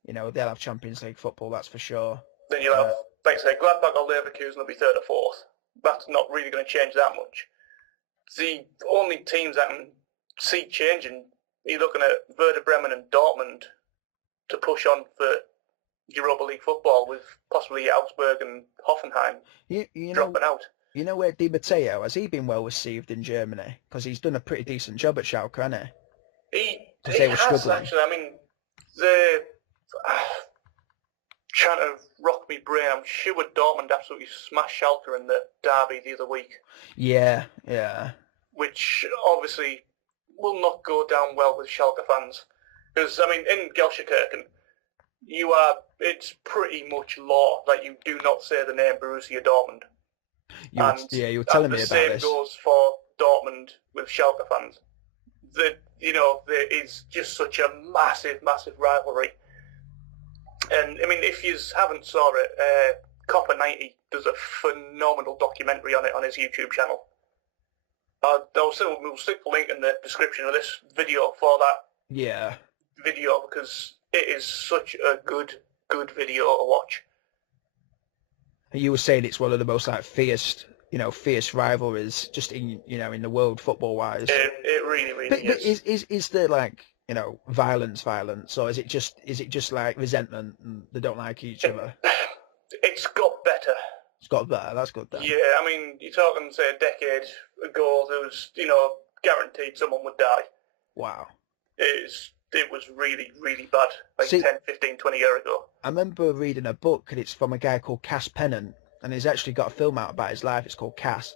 they'll have Champions League football, that's for sure. Then you'll have, like I say, Gladbach or Leverkusen will be 3rd or 4th. That's not really going to change that much. The only teams I can see changing, you're looking at Werder Bremen and Dortmund to push on for Europa League football, with possibly Augsburg and Hoffenheim dropping out. Where Di Matteo, has he been well received in Germany? Because he's done a pretty decent job at Schalke, hasn't he? He has, actually. I mean, they're trying to rock me brain. I'm sure Dortmund absolutely smashed Schalke in the derby the other week. Yeah. Which obviously will not go down well with Schalke fans. Because, I mean, in Gelsenkirchen, it's pretty much law that you do not say the name Borussia Dortmund. You were telling me about this. The same goes for Dortmund with Schalke fans. There is just such a massive, massive rivalry. And, I mean, if you haven't saw it, Copper90 does a phenomenal documentary on it on his YouTube channel. We'll stick the link in the description of this video for that video, because it is such a good video to watch. You were saying it's one of the most like fierce rivalries just in the world football wise. It really, really is. But is there like violence, or is it just like resentment and they don't like each other? It's got better. It's got better. That's good then. Yeah, I mean, you're talking, say, a decade ago, there was, guaranteed someone would die. Wow. It's it was really, really bad, like See, 10, 15, 20 years ago. I remember reading a book, and it's from a guy called Cass Pennant, and he's actually got a film out about his life. It's called Cass,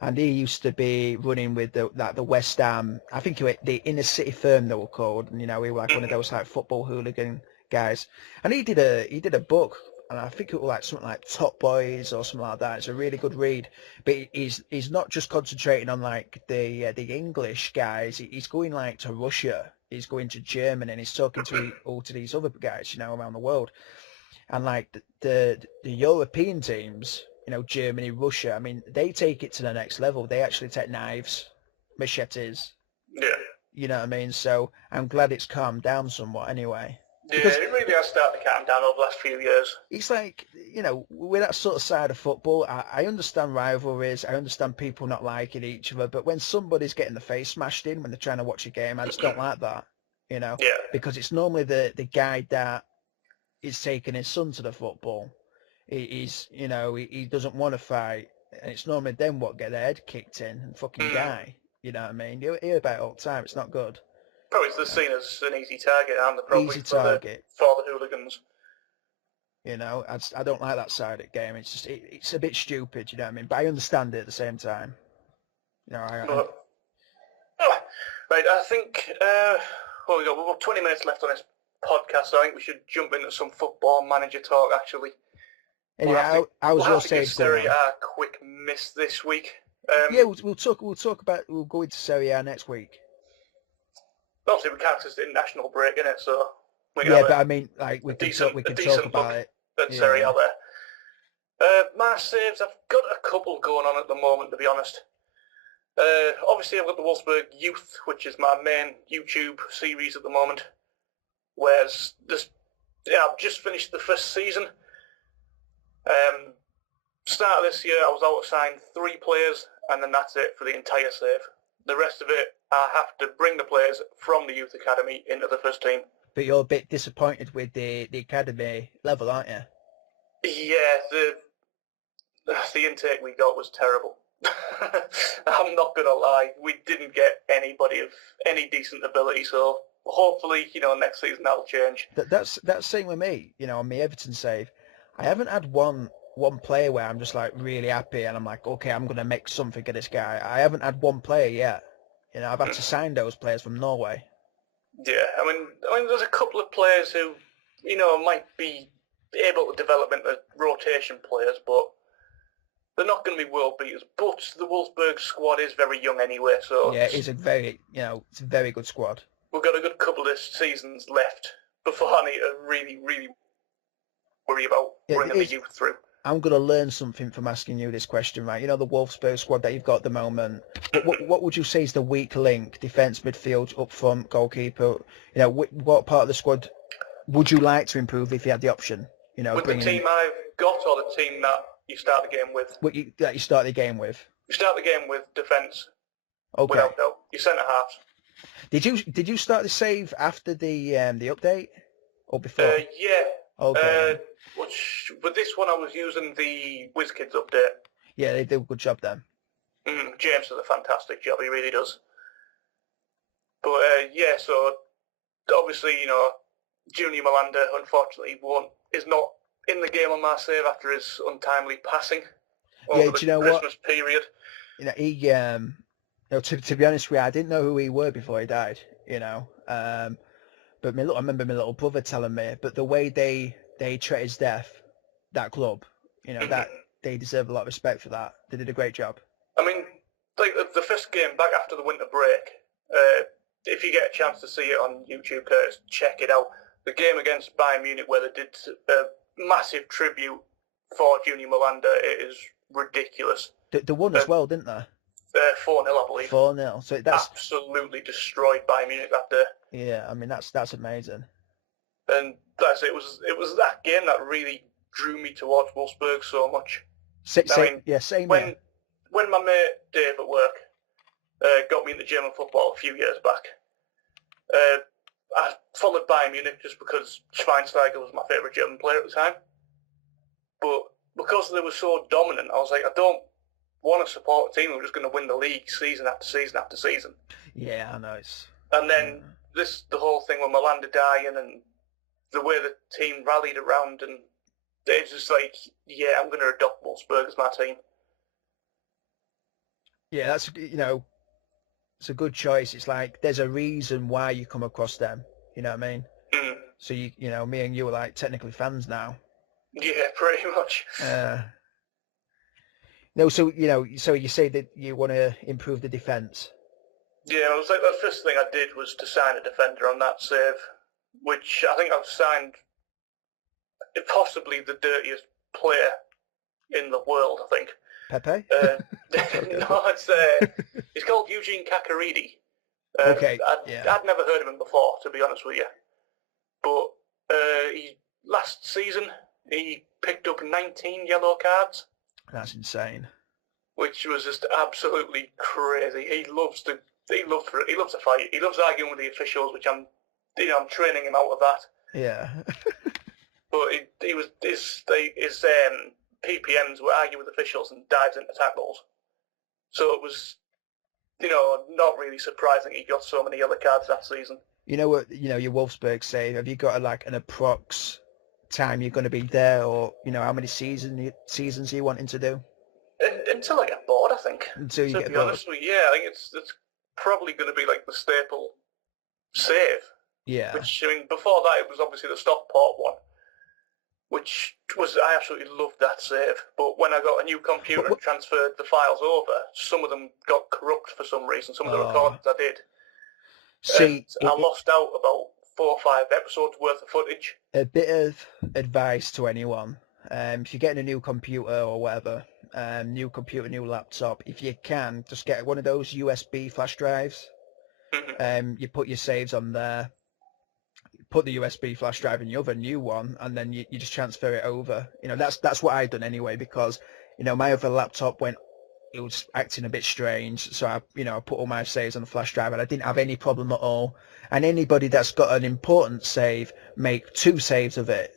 and he used to be running with the West Ham. I think the inner city firm they were called, and he was like one of those like football hooligan guys. And he did a book, and I think it was like something like Top Boys or something like that. It's a really good read, but he's not just concentrating on like the English guys. He's going like to Russia. He's going to Germany, and he's talking to all to these other guys, around the world. And like the European teams, Germany, Russia, I mean, they take it to the next level. They actually take knives, machetes. Yeah. You know what I mean? So I'm glad it's calmed down somewhat anyway. Yeah, Because it really has started to calm down over the last few years. it's like, with that sort of side of football, I understand rivalries. I understand people not liking each other. But when somebody's getting the face smashed in when they're trying to watch a game, I just don't like that, Yeah. because it's normally the guy that is taking his son to the football. He doesn't want to fight. And it's normally them what get their head kicked in and fucking die. You know what I mean? You hear about it all the time. It's not good. Probably they're seen as an easy target, aren't they? Probably Easy target. For the hooligans. I don't like that side of the game. It's just it's a bit stupid, you know what I mean? But I understand it at the same time. Right, I think we've got 20 minutes left on this podcast, so I think we should jump into some football manager talk, actually. Anyway, I was we'll your save Serie A quick miss this week. We'll go into Serie A next week. Obviously, we can't, 'cause it's the international break, innit? So we can but I mean, like we can talk about it. At Serie A there. My saves, I've got a couple going on at the moment, to be honest. Obviously, I've got the Wolfsburg Youth, which is my main YouTube series at the moment. Whereas I've just finished the first season. Start of this year, I was out to sign 3 players, and then that's it for the entire save. The rest of it, I have to bring the players from the youth academy into the first team. But you're a bit disappointed with the academy level, aren't you? Yeah, the intake we got was terrible. I'm not going to lie. We didn't get anybody of any decent ability, so hopefully, next season that'll change. That's same with me, on my Everton save. I haven't had one player where I'm just like really happy and I'm like, okay, I'm going to make something of this guy. I haven't had one player yet. I've had to sign those players from Norway. Yeah, I mean, there's a couple of players who, might be able to develop into rotation players, but they're not going to be world beaters. But the Wolfsburg squad is very young anyway, so yeah, it's a very, it's a very good squad. We've got a good couple of seasons left before I need to really, really worry about bringing the youth through. I'm going to learn something from asking you this question, right? The Wolfsburg squad that you've got at the moment. What would you say is the weak link? Defence, midfield, up front, goalkeeper. What part of the squad would you like to improve if you had the option? With the team I've got, or the team that you start the game with? That you start the game with. You start the game with defence. Okay. Without doubt. Your centre halves. Did you start the save after the update or before? Yeah. Okay. With this one, I was using the WizKids update. Yeah, they do a good job then. James does a fantastic job. He really does. But so obviously, Junior Malanda unfortunately is not in the game on my save after his untimely passing over the Christmas period. He to be honest with you, I didn't know who he were before he died. But I remember my little brother telling me. But the way they treat his death, that club, that they deserve a lot of respect for that. They did a great job. I mean, like the first game back after the winter break, if you get a chance to see it on YouTube, Curtis, check it out. The game against Bayern Munich where they did a massive tribute for Junior Malanda, it is ridiculous. They won as well, didn't they? 4-0, I believe. 4-0. So that's absolutely destroyed Bayern Munich that day. Yeah, I mean that's amazing. And it was that game that really drew me towards Wolfsburg so much. Same. When my mate Dave at work got me into German football a few years back, I followed Bayern Munich just because Schweinsteiger was my favourite German player at the time. But because they were so dominant, I was like, I don't want to support a team who's just going to win the league season after season after season. Yeah, I know. And then the whole thing with Miranda dying and the way the team rallied around, and it's just like, yeah, I'm going to adopt Wolfsburg as my team. Yeah, that's, it's a good choice. It's like there's a reason why you come across them. You know what I mean? Mm. So me and you are like technically fans now. Yeah, pretty much. No, so so you say that you want to improve the defence. Yeah, it was like the first thing I did was to sign a defender on that save, which I think I've signed possibly the dirtiest player in the world, I think. Pepe? No, it's called Eugene Kakaridi. Okay. I'd never heard of him before, to be honest with you. But last season he picked up 19 yellow cards. That's insane. Which was just absolutely crazy. He loves to fight. He loves arguing with the officials, which I'm training him out of that. Yeah. But his PPMs were argue with officials and dives into tackles. So it was, not really surprising he got so many yellow cards that season. You know what, your Wolfsburg save, have you got an approx time you're going to be there, or, how many seasons are you wanting to do? Until I get bored, I think. Until you get bored. To be honest with you, yeah, I think it's probably going to be like the staple save. Yeah. Which, before that it was obviously the Stockport one, which I absolutely loved that save. But when I got a new computer and transferred the files over, some of them got corrupt for some reason, some of the recordings I did. See, I lost out about 4 or 5 episodes worth of footage. A bit of advice to anyone. If you're getting a new computer or whatever, new computer, new laptop, if you can, just get one of those USB flash drives. You put your saves on there, put the USB flash drive in your other new one, and then you just transfer it over. That's what I've done anyway, because my other laptop it was acting a bit strange, so I put all my saves on the flash drive, and I didn't have any problem at all. And anybody that's got an important save, make 2 saves of it.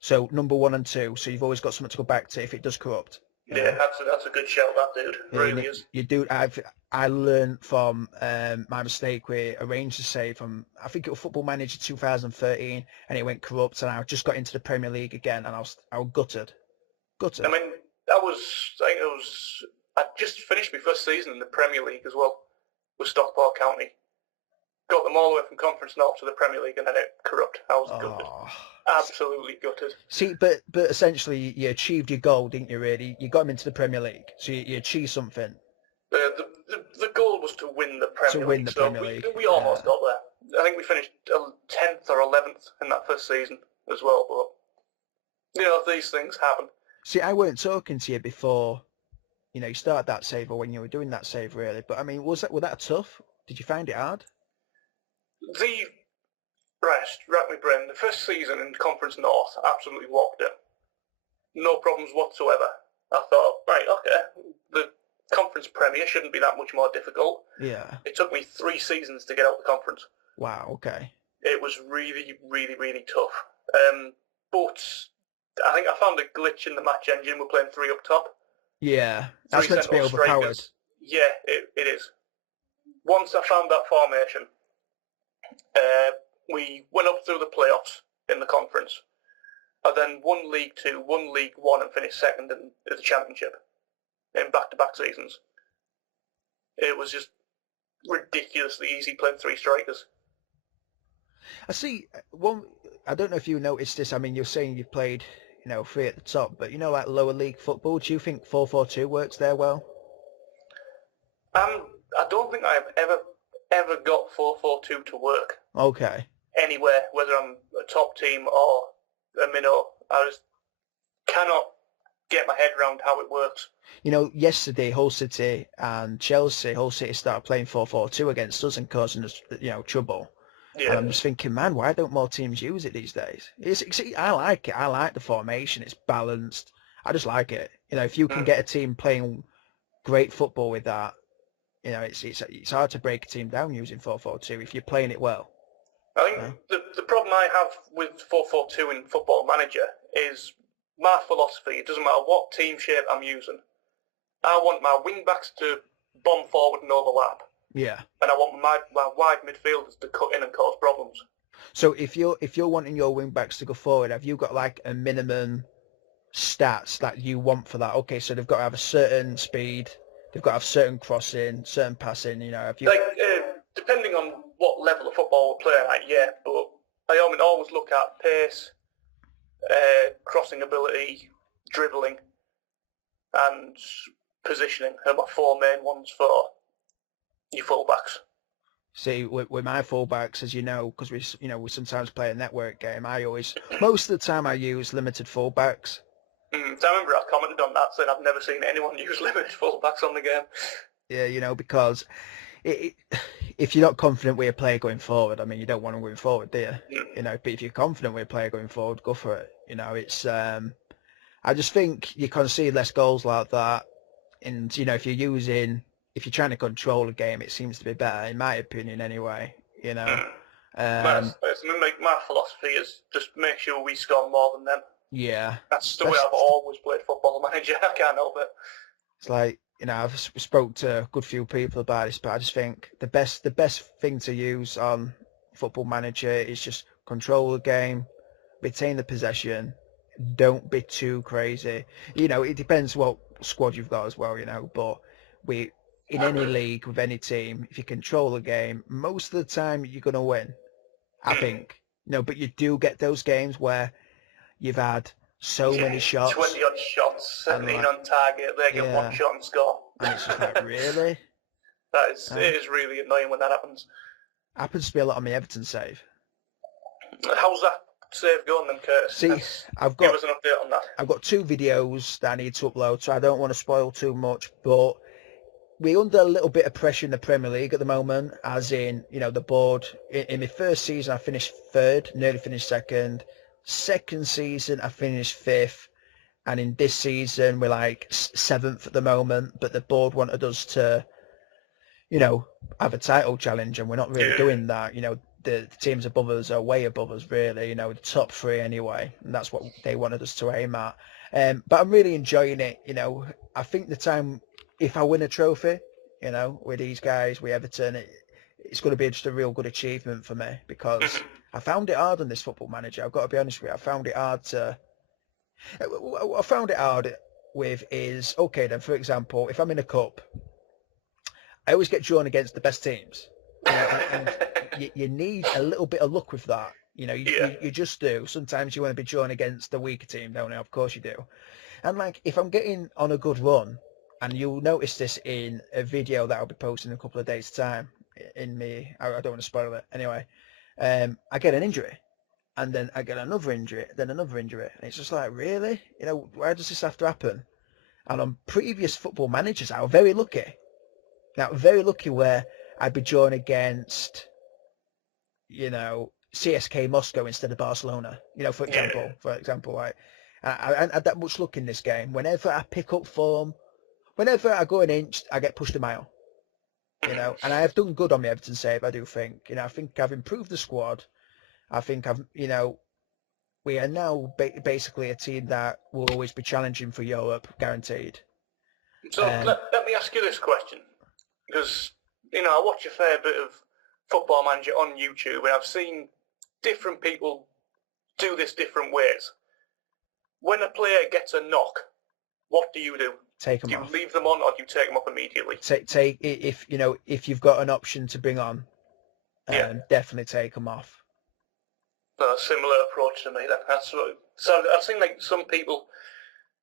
So number 1 and 2, so you've always got something to go back to if it does corrupt. Yeah, that's a good shout, that dude. It really is. You do. I learned from my mistake with arranged to save from, I think it was Football Manager 2013, and it went corrupt, and I just got into the Premier League again, and I was gutted. I mean, I just finished my first season in the Premier League as well with Stockport County. Got them all the way from Conference North to the Premier League, and then it corrupt. I was gutted. Absolutely gutted. See, but essentially you achieved your goal, didn't you, really? You got him into the Premier League, so you achieved something. The goal was to win the Premier League. Premier League. We almost got there. I think we finished 10th or 11th in that first season as well, but, these things happen. See, I weren't talking to you before, you started that save, or when you were doing that save, really, but, I mean, was that tough? Did you find it hard? Rack me brain. The first season in Conference North, absolutely walked it. No problems whatsoever. I thought, right, okay, the Conference Premier shouldn't be that much more difficult. Yeah. It took me 3 seasons to get out the conference. Wow, okay. It was really, really, really tough. But I think I found a glitch in the match engine. We're playing 3 up top. Yeah, that's meant to be overpowered. Yeah, it is. Once I found that formation, we went up through the playoffs in the conference. I then won League 2, won League 1, and finished second in the Championship in back-to-back seasons. It was just ridiculously easy playing 3 strikers. I see one. I don't know if you noticed this. I mean, you're saying you've played, 3 at the top, but like lower league football, do you think 4-4-2 works there well? I don't think I've ever got 4-4-2 to work. Okay. Anywhere, whether I'm a top team or a minnow, I just cannot get my head around how it works. Yesterday, Hull City and Chelsea, Hull City started playing 4-4-2 against us and causing us, trouble. Yeah. And I'm just thinking, man, why don't more teams use it these days? I like it. I like the formation. It's balanced. I just like it. If you can get a team playing great football with that, it's hard to break a team down using 4-4-2 if you're playing it well. I think the problem I have with 4-4-2 in Football Manager is my philosophy. It doesn't matter what team shape I'm using. I want my wing backs to bomb forward and overlap. Yeah. And I want my wide midfielders to cut in and cause problems. So if you're wanting your wing backs to go forward, have you got like a minimum stats that you want for that? Okay, so they've got to have a certain speed, they've got to have certain crossing, certain passing. You know, have you? Like depending on what level of football we're playing at, yeah. But I always look at pace, crossing ability, dribbling, and positioning are my four main ones for your fullbacks. See, with my fullbacks, as you know, because we sometimes play a network game. Most of the time I use limited fullbacks. So I remember I commented on that, saying I've never seen anyone use limited fullbacks on the game. Yeah, because if you're not confident with a player going forward, I mean, you don't want them going forward, do you? You know, but if you're confident with a player going forward, go for it. You know, it's I just think you can see less goals like that, and you know, if you're trying to control a game, it seems to be better, in my opinion, anyway. You know, my philosophy is just make sure we score more than them. Yeah, that's the way I've always played Football Manager. I can't help it. It's like, you know, I've spoke to a good few people about this, but I just think the best thing to use on Football Manager is just control the game, retain the possession, don't be too crazy. You know, it depends what squad you've got as well, you know, but in any league with any team, if you control the game, most of the time you're going to win, I think. You know, but you do get those games where you've had so many shots. 20 odd shots, 17 on target, they get one shot and score. And it's just like, really? It is really annoying when that happens. Happens to be a lot on my Everton save. How's that save going then, Curtis? See, give us an update on that. I've got 2 videos that I need to upload, so I don't want to spoil too much, but we're under a little bit of pressure in the Premier League at the moment, as in, you know, the board. In my first season, I finished 3rd, nearly finished 2nd. Second season, I finished 5th. And in this season, we're like 7th at the moment, but the board wanted us to, you know, have a title challenge, and we're not really doing that. You know, the teams above us are way above us, really, you know, the top 3 anyway, and that's what they wanted us to aim at. But I'm really enjoying it, you know. I think the time, if I win a trophy, you know, with these guys, with Everton, it's going to be just a real good achievement for me, because I found it hard on this Football Manager. I've got to be honest with you. I found it hard with is, okay then, for example, if I'm in a cup, I always get drawn against the best teams. You know, and you need a little bit of luck with that. You know, you just do. Sometimes you want to be drawn against the weaker team, don't you? Of course you do. And like, if I'm getting on a good run, and you'll notice this in a video that I'll be posting in a couple of days' time, I don't want to spoil it. Anyway, I get an injury. And then I get another injury, then another injury. And it's just like, really? You know, why does this have to happen? And on previous Football Managers, I was very lucky. Now, very lucky where I'd be drawn against, you know, CSK Moscow instead of Barcelona. You know, for example, like, I had that much luck in this game. Whenever I pick up form, whenever I go an inch, I get pushed a mile. You know, and I have done good on my Everton save, I do think. You know, I think I've improved the squad. I think we are now basically a team that will always be challenging for Europe, guaranteed. So let me ask you this question, because, you know, I watch a fair bit of Football Manager on YouTube, and I've seen different people do this different ways. When a player gets a knock, what do you do? Take them off. Do you leave them on, or do you take them off immediately? Take if you've got an option to bring on, definitely take them off. A similar approach to me then. So I've seen like some people.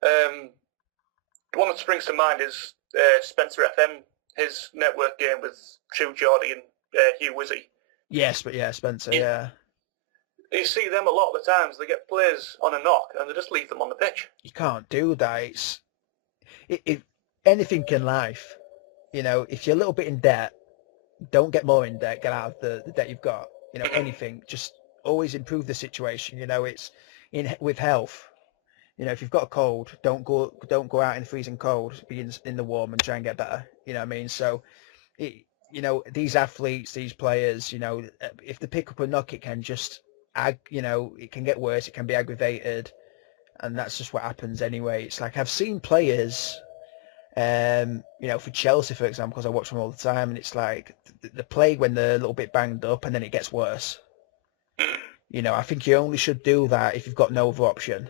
The one that springs to mind is Spencer FM, his network game with True Geordie and Hugh Wizzy. Yes, but Spencer, yeah. You see them a lot of the times. They get players on a knock and they just leave them on the pitch. You can't do that. If anything in life, you know, if you're a little bit in debt, don't get more in debt. Get out of the debt you've got. You know, anything, just always improve the situation. You know, it's with health. You know, if you've got a cold, don't go out in the freezing cold. Be in the warm and try and get better. You know what I mean? So, you know, these athletes, these players, you know, if they pick up a knock, it can just, you know, it can get worse. It can be aggravated, and that's just what happens anyway. It's like I've seen players For Chelsea, for example, because I watch them all the time, and it's like the play when they're a little bit banged up, and then it gets worse. I think you only should do that if you've got no other option.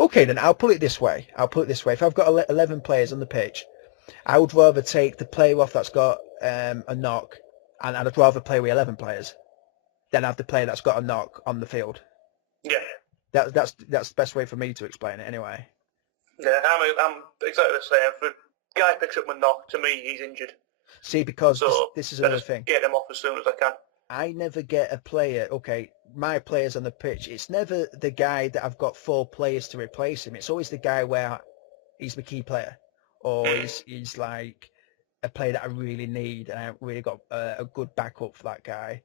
Okay, then I'll put it this way. If I've got 11 players on the pitch, I would rather take the player off that's got a knock, and I'd rather play with 11 players than have the player that's got a knock on the field. Yeah. That's the best way for me to explain it, anyway. Yeah, I'm exactly the same. If a guy picks up a knock, to me, he's injured. See, because this is another thing. Get him off as soon as I can. I never get a player, okay, my players on the pitch, it's never the guy that I've got 4 players to replace him. It's always the guy where he's the key player, or he's like a player that I really need, and I really got a good backup for that guy.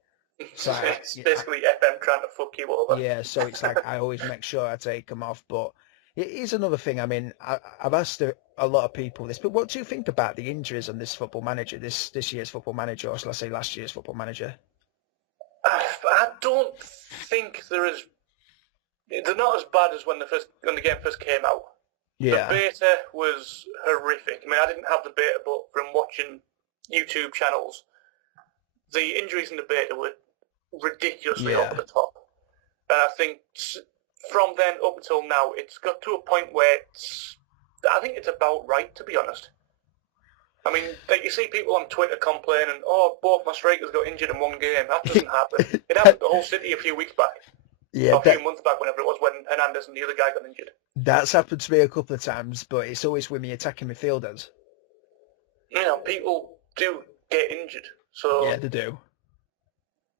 So it's basically FM trying to fuck you over. Yeah, so it's like I always make sure I take him off. But it is another thing. I mean, I've asked a lot of people this, but what do you think about the injuries on this Football Manager, this year's Football Manager, or shall I say last year's Football Manager? I don't think they're not as bad as when the game first came out. Yeah. The beta was horrific. I mean, I didn't have the beta, but from watching YouTube channels, the injuries in the beta were ridiculously over the top. And I think from then up until now, it's got to a point where I think it's about right, to be honest. I mean, like you see people on Twitter complaining, both my strikers got injured in one game. That doesn't happen. It happened to the whole City a few weeks back. Yeah, a few months back, whenever it was, when Hernandez and the other guy got injured. That's happened to me a couple of times, but it's always with me attacking midfielders. People do get injured. So yeah, they do.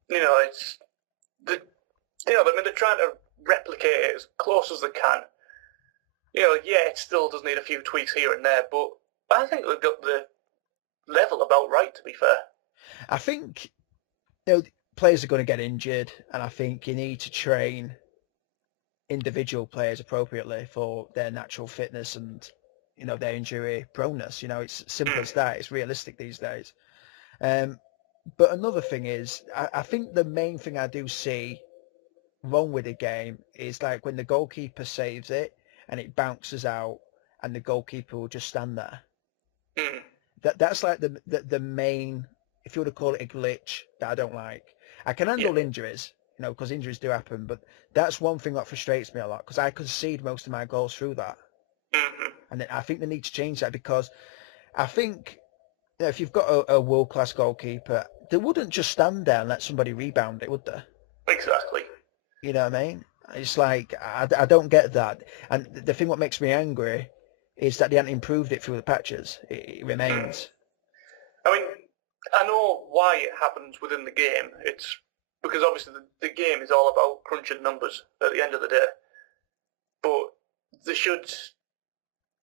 It's they're trying to replicate it as close as they can. It still does need a few tweaks here and there, but I think they've got the level about right, to be fair. I think players are going to get injured, and I think you need to train individual players appropriately for their natural fitness and their injury proneness. It's simple as that. It's realistic these days. But another thing is, I think the main thing I do see wrong with the game is like when the goalkeeper saves it and it bounces out and the goalkeeper will just stand there. That's like the main, if you were to call it a glitch, that I don't like. I can handle injuries, because injuries do happen, but that's one thing that frustrates me a lot, because I concede most of my goals through that. And I think they need to change that, because I think if you've got a world-class goalkeeper, they wouldn't just stand there and let somebody rebound it, would they? Exactly. You know what I mean? It's like, I don't get that. And the thing what makes me angry is that they haven't improved it through the patches. It remains. I mean, I know why it happens within the game. It's because obviously the game is all about crunching numbers at the end of the day. But they should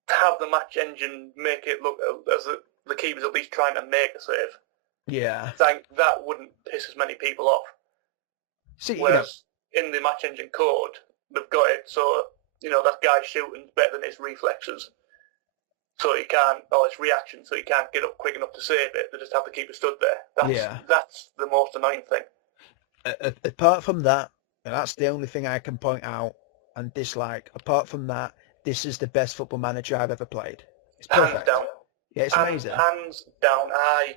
have the match engine make it look as the keeper's at least trying to make a save. Yeah. I think that wouldn't piss as many people off. See, whereas in the match engine code, they've got it so, that guy's shooting better than his reflexes. So he can't, or his reaction, so he can't get up quick enough to save it. They just have to keep it stood there. That's the most annoying thing. Apart from that, and that's the only thing I can point out and dislike. Apart from that, this is the best Football Manager I've ever played. It's perfect. Hands down. Yeah, it's amazing. Hands down. I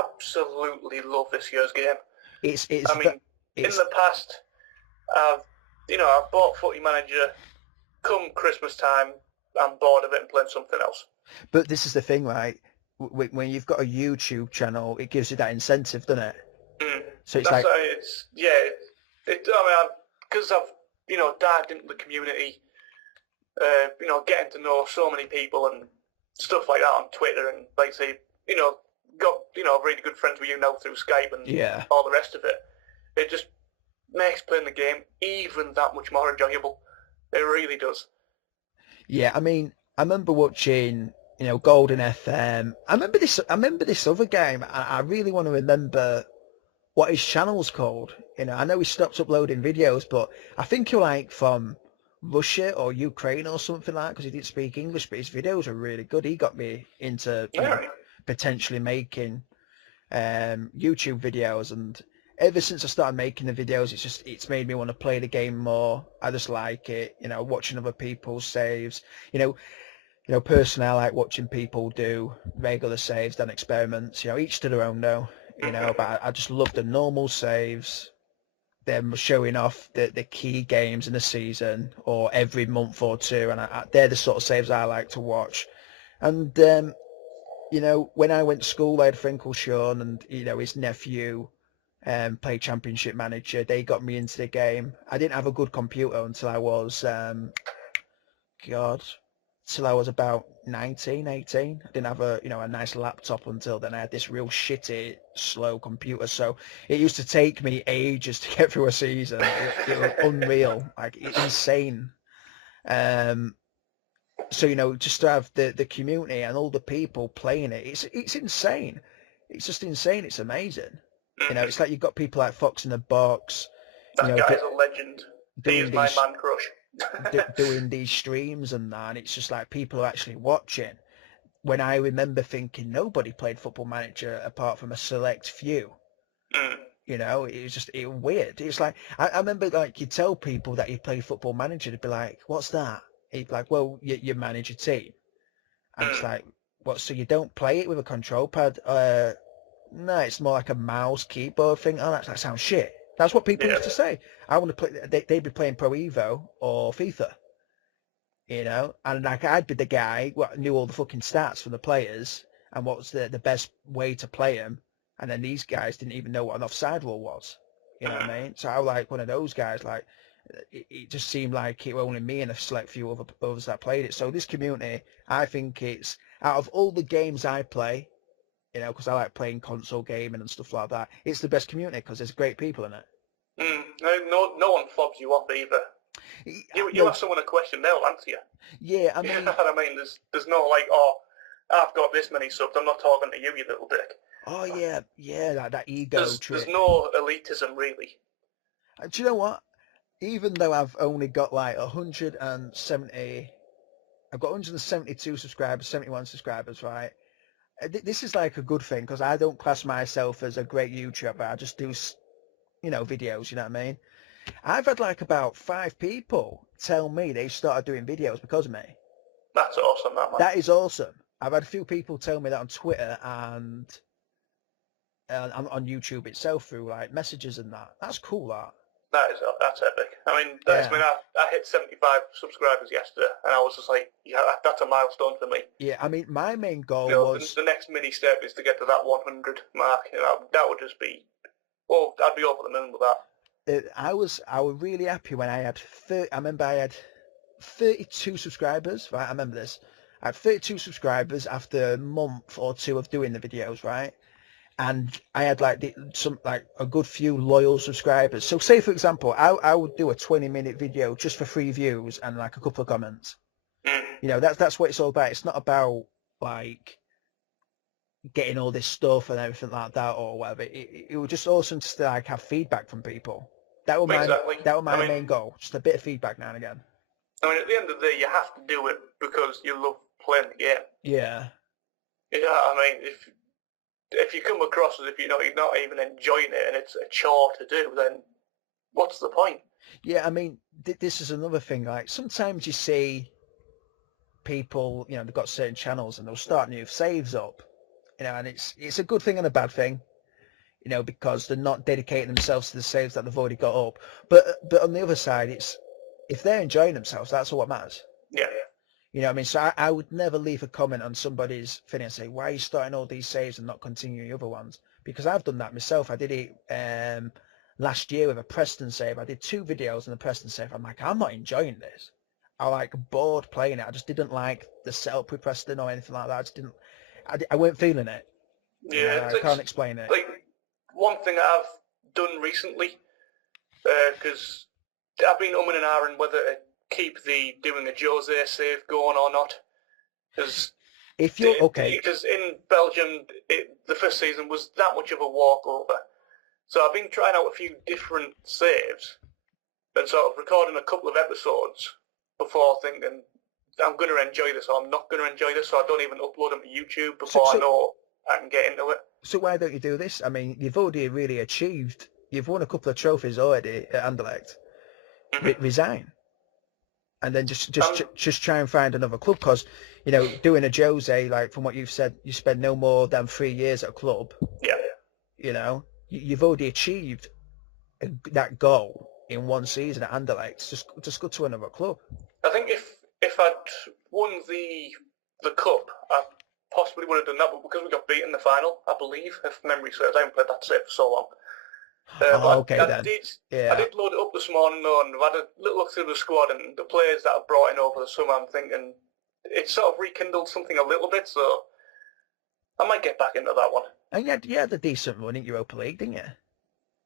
absolutely love this year's game. In the past, I've bought Footy Manager. Come Christmas time, I'm bored of it and playing something else. But this is the thing, right? When you've got a YouTube channel, it gives you that incentive, doesn't it? So it's because I've dived into the community, getting to know so many people and stuff like that on Twitter, and like say, got really good friends with you now through Skype and all the rest of it. It just makes playing the game even that much more enjoyable. It really does. Yeah, I mean, I remember watching, Golden FM. I remember this other game. I really want to remember what his channel's called. I know he stopped uploading videos, but I think you're like from Russia or Ukraine or something like that, because he didn't speak English, but his videos are really good. He got me into potentially making YouTube videos, and ever since I started making the videos, it's made me want to play the game more. I just like it, watching other people's saves. personally, I like watching people do regular saves, then experiments. Each to their own, though. But I just love the normal saves, them showing off the key games in the season or every month or two, and they're the sort of saves I like to watch. And when I went to school, I had a friend called Sean, and his nephew played Championship Manager. They got me into the game. I didn't have a good computer until I was God, till I was about 19, 18. I didn't have a nice laptop until then. I had this real shitty, slow computer. So it used to take me ages to get through a season. It was unreal, like insane. Um, so just to have the community and all the people playing it, it's insane. It's just insane. It's amazing. It's like you've got people like Fox in the Box, That guy's a legend. He's my man crush. doing these streams and that, and it's just like people are actually watching. When I remember thinking nobody played Football Manager apart from a select few. It was weird. It's like I remember, like, you tell people that you play Football Manager, they'd be like, "What's that?" He'd be like, "Well, you manage a team," and it's like, "What? So you don't play it with a control pad?" No, it's more like a mouse keyboard thing. Oh, that sounds shit. That's what people used to say. I want to play. They'd be playing Pro Evo or FIFA, and like I'd be the guy who knew all the fucking stats from the players and what was the best way to play them, and then these guys didn't even know what an offside rule was. You know what I mean? So I was like one of those guys. Like it just seemed like it was only me and a select few others that played it. So this community, I think it's out of all the games I play. Because I like playing console gaming and stuff like that. It's the best community because there's great people in it. No one fobs you off either. You ask someone a question, they'll answer you. Yeah, I mean... You know what I mean? There's no like, oh, I've got this many subs, I'm not talking to you, you little dick. Oh, yeah, that ego trick. There's no elitism, really. Do you know what? Even though I've only got like 170... I've got 172 subscribers, 71 subscribers, right? This is like a good thing because I don't class myself as a great YouTuber. I just do, videos, you know what I mean? I've had like about 5 people tell me they started doing videos because of me. That's awesome, man. That is awesome. I've had a few people tell me that on Twitter and on YouTube itself through like messages and that. That's cool, that. That's epic. I mean, I hit 75 subscribers yesterday, and I was just like, yeah, that's a milestone for me. Yeah, I mean, my main goal was... The next mini step is to get to that 100 mark. That would just be... Oh, I'd be over the moon with that. I was really happy when I had... I remember I had 32 subscribers, right? I remember this. I had 32 subscribers after a month or two of doing the videos, right? And I had like a good few loyal subscribers. So say, for example, I would do a 20-minute video just for 3 views and like a couple of comments. That's what it's all about. It's not about like getting all this stuff and everything like that or whatever. It was just awesome to like have feedback from people. That was my main goal. Just a bit of feedback now and again. I mean, at the end of the day, you have to do it because you love playing the game. Yeah. I mean, if you come across as if you're not even enjoying it and it's a chore to do, then what's the point? Yeah, I mean, this is another thing. Like sometimes you see people, they've got certain channels and they'll start new saves up, and it's a good thing and a bad thing, because they're not dedicating themselves to the saves that they've already got up. But on the other side, it's if they're enjoying themselves, that's all that matters. Yeah. You know what I mean? So I would never leave a comment on somebody's thing and say, why are you starting all these saves and not continuing the other ones? Because I've done that myself. I did it last year with a Preston save. I did 2 videos on the Preston save. I'm like, I'm not enjoying this. I like bored playing it. I just didn't like the setup with Preston or anything like that. I just didn't. I weren't feeling it. Yeah, I can't explain it. Like one thing I've done recently, because I've been umming and ahhing whether to keep the doing a Jose save going or not. Because in Belgium, the first season was that much of a walkover. So I've been trying out a few different saves and sort of recording a couple of episodes before thinking, I'm going to enjoy this or I'm not going to enjoy this, so I don't even upload them to YouTube before I know I can get into it. So why don't you do this? I mean, you've already really achieved, you've won a couple of trophies already at Anderlecht. Resign. and then just try and find another club. Because doing a Jose, like from what you've said, you spend no more than 3 years at a club. Yeah. You've already achieved that goal in one season at Anderlecht. Just go to another club. I think if I'd won the cup, I possibly would have done that, but because we got beat in the final, I believe, if memory serves, I haven't played that safe for so long. Okay, I Yeah. did load it up this morning though, and I've had a little look through the squad and the players that I've brought in over the summer. I'm thinking it's sort of rekindled something a little bit, so I might get back into that one. And you had a decent run in Europa League, didn't you?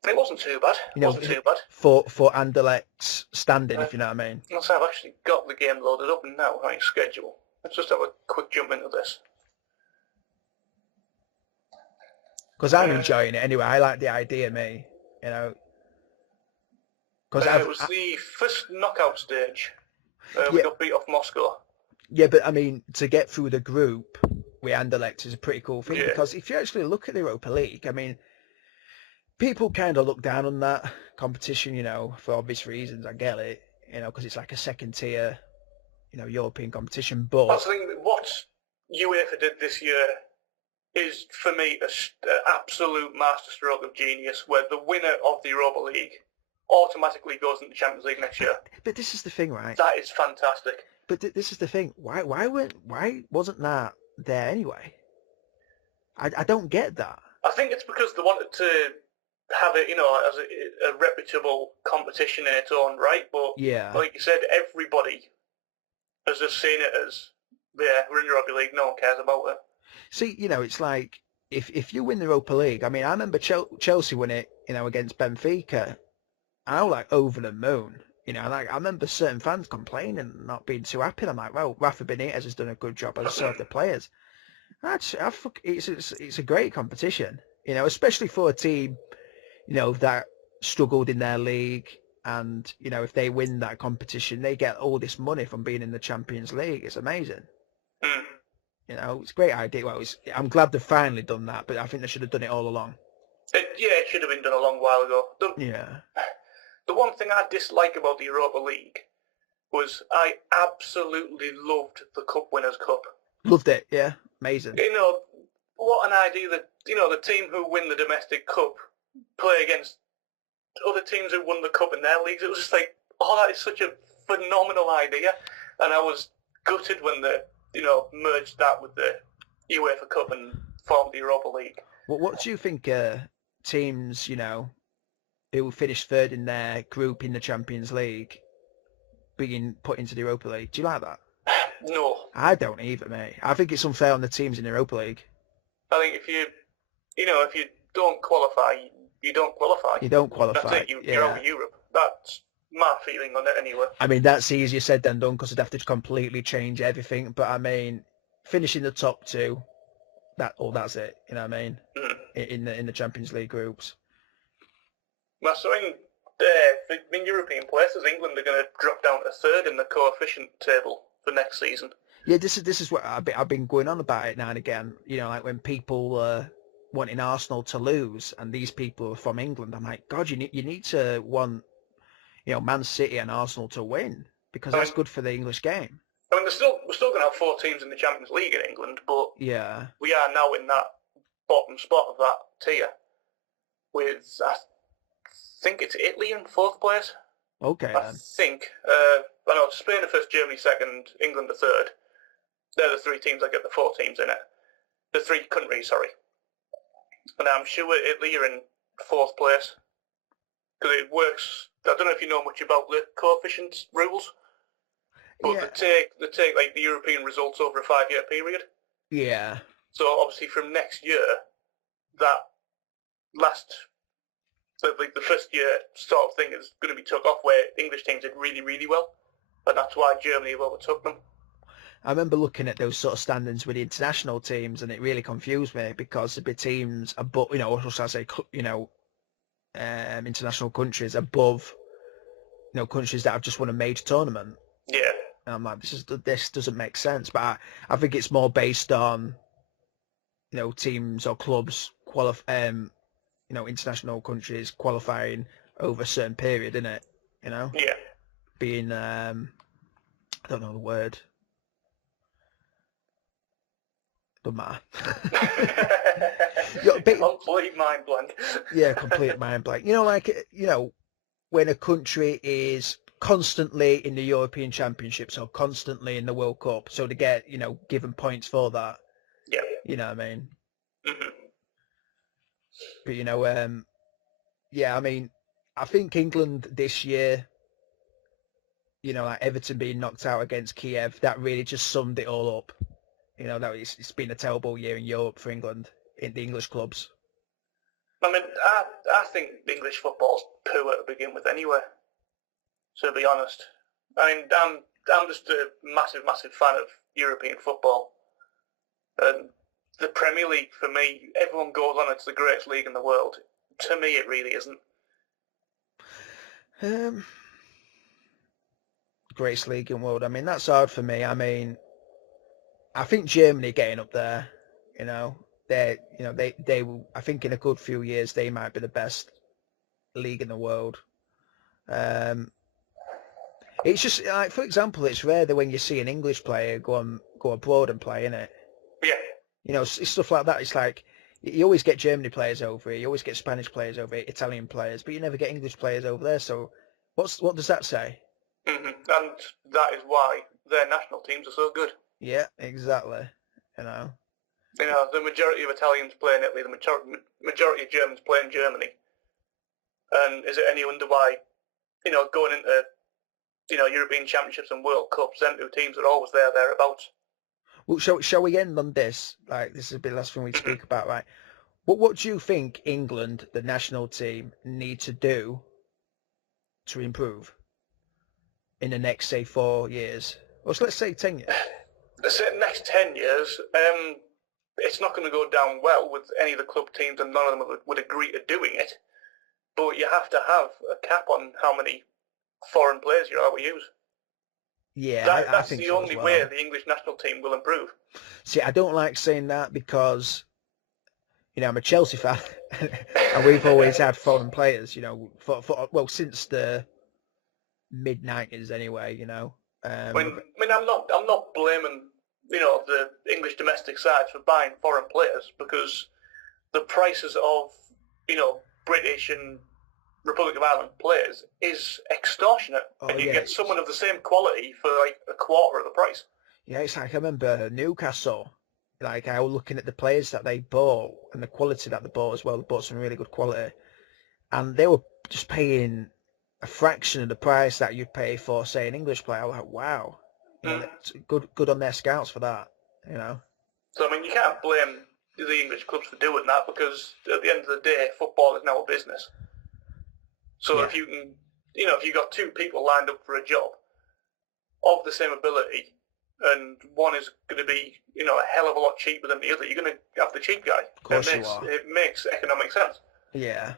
It wasn't too bad. Wasn't too bad. For Anderlecht's standing, if you know what I mean. I've actually got the game loaded up now, my schedule. Let's just have a quick jump into this. Because I'm enjoying it anyway. I like the idea, me. Because it was the first knockout stage. We got beat off Moscow. Yeah, but I mean, to get through the group with Anderlecht is a pretty cool thing. Because if you actually look at the Europa League, I mean, people kind of look down on that competition, for obvious reasons. I get it, because it's like a second tier, European competition. But that's the thing. What UEFA did this year is, for me, an absolute masterstroke of genius, where the winner of the Europa League automatically goes into the Champions League next year. But this is the thing, right? That is fantastic. But this is the thing. Why wasn't that there anyway? I don't get that. I think it's because they wanted to have it, as a reputable competition in its own right. But like you said, everybody has just seen it as, we're in the Europa League, no one cares about it. See, it's like if you win the Europa League, I mean, I remember Chelsea won it, against Benfica. I was like over the moon. Like I remember certain fans complaining and not being too happy. I'm like, well, Rafa Benitez has done a good job, as so have the players. It's a great competition, especially for a team, that struggled in their league, and if they win that competition, they get all this money from being in the Champions League. It's amazing. It's a great idea. Well, I'm glad they've finally done that, but I think they should have done it all along. It should have been done a long while ago. The one thing I dislike about the Europa League was I absolutely loved the Cup Winners' Cup. Loved it, yeah. Amazing. What an idea that, the team who win the domestic cup play against other teams who won the cup in their leagues. It was just like, that is such a phenomenal idea. And I was gutted when they, merged that with the UEFA Cup and formed the Europa League. What do you think teams, who finished third in their group in the Champions League being put into the Europa League? Do you like that? No. I don't either, mate. I think it's unfair on the teams in the Europa League. I think if you don't qualify, you don't qualify. You don't qualify. That's it. You're out of Europe. That's my feeling on it anyway. I mean, that's easier said than done because they'd have to completely change everything. But I mean, finishing the top two, that's it. You know what I mean? In the Champions League groups. So in European places, England are going to drop down to third in the coefficient table for next season. Yeah, this is what I've been going on about it now and again. Like when people wanting Arsenal to lose, and these people are from England. I'm like, God, you need to want, Man City and Arsenal to win, because that's good for the English game. I mean, we're still going to have 4 teams in the Champions League in England, but we are now in that bottom spot of that tier with, I think it's Italy in 4th place. Okay. I think. I know Spain are first, Germany second, England the third. They're the 3 teams that get the 4 teams in it. The 3 countries, sorry. And I'm sure Italy are in 4th place. Because it works. I don't know if you know much about the coefficients rules. But they take like the European results over a 5-year period. Yeah. So obviously from next year, that the first year sort of thing is going to be took off, where English teams did really, really well. And that's why Germany have overtook them. I remember looking at those sort of standings with the international teams, and it really confused me, because there'd be teams above, or should I say, international countries above, countries that have just won a major tournament. Yeah. And I'm like, this doesn't make sense. But I think it's more based on, teams or clubs international countries qualifying over a certain period, isn't it? Yeah. Being don't know the word. Doesn't matter. Complete mind blank. Yeah, complete mind blank. When a country is constantly in the European Championships or constantly in the World Cup, so to get, given points for that. Yeah. You know what I mean? Mm-hmm. But, yeah, I mean, I think England this year, like Everton being knocked out against Kiev, that really just summed it all up. That it's been a terrible year in Europe for England, in the English clubs. I mean, I think English football's poor to begin with anyway, to be honest. I mean, I'm just a massive, massive fan of European football. And the Premier League, for me, everyone goes on, it's the greatest league in the world. To me, it really isn't. Greatest league in the world. I mean, that's hard for me. I mean, I think Germany getting up there, they will, I think in a good few years, they might be the best league in the world. It's just like, for example, it's rare that when you see an English player go abroad and play, innit? Yeah. It's stuff like that. It's like you always get Germany players over here, you always get Spanish players over here, Italian players, but you never get English players over there. So what does that say? Mm-hmm. And that is why their national teams are so good. Yeah, exactly. The majority of Italians play in Italy, the majority of Germans play in Germany. And is it any wonder why, going into, European Championships and World Cups, them two teams are always thereabouts. Well, shall we end on this? Like, this is the last thing we speak about, right? What do you think England, the national team, need to do to improve in the next, say, 4 years? Or let's say 10 years. Let's say the next 10 years, it's not going to go down well with any of the club teams, and none of them would agree to doing it. But you have to have a cap on how many foreign players you're allowed to use. Yeah, that's I think the so only as well. way the English national team will improve. See, I don't like saying that because, I'm a Chelsea fan, and we've always had foreign players, since the mid-90s anyway, I'm not blaming, the English domestic sides for buying foreign players, because the prices of, British and Republic of Ireland players is extortionate, and you get someone of the same quality for like a quarter of the price. Yeah, it's like I remember Newcastle. Like I was looking at the players that they bought and the quality that they bought as well. They bought some really good quality, and they were just paying a fraction of the price that you'd pay for, say, an English player. I was like, wow, it's good on their scouts for that. So I mean, you can't blame the English clubs for doing that, because at the end of the day, football is now a business. So if you can, if you've got two people lined up for a job of the same ability, and one is going to be, a hell of a lot cheaper than the other, you're going to have the cheap guy. Of course you are. It makes economic sense. Yeah.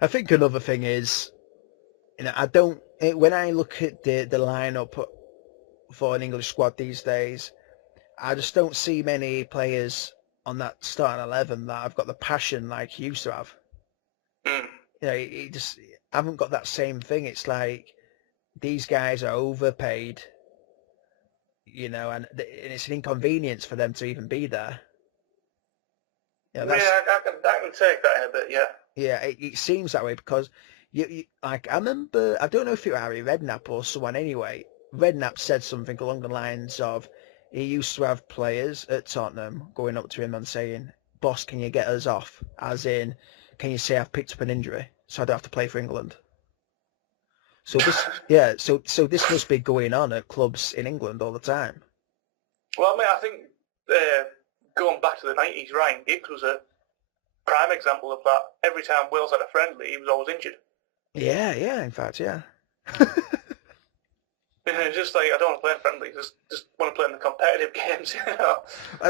I think another thing is, when I look at the lineup for an English squad these days, I just don't see many players on that starting 11 that have got the passion like he used to have. It just I haven't got that same thing. It's like these guys are overpaid, and it's an inconvenience for them to even be there. I can take that in a bit, yeah. Yeah, it seems that way because you like I remember, I don't know if it was Harry Redknapp or someone anyway. Redknapp said something along the lines of he used to have players at Tottenham going up to him and saying, "Boss, can you get us off?" As in, can you say I've picked up an injury so I don't have to play for England? So this, so this must be going on at clubs in England all the time. Well, I mean, I think going back to the 90s, Ryan Giggs was a prime example of that. Every time Wales had a friendly, he was always injured. Yeah, in fact, yeah. Just like, I don't want to play in friendly, just want to play in the competitive games,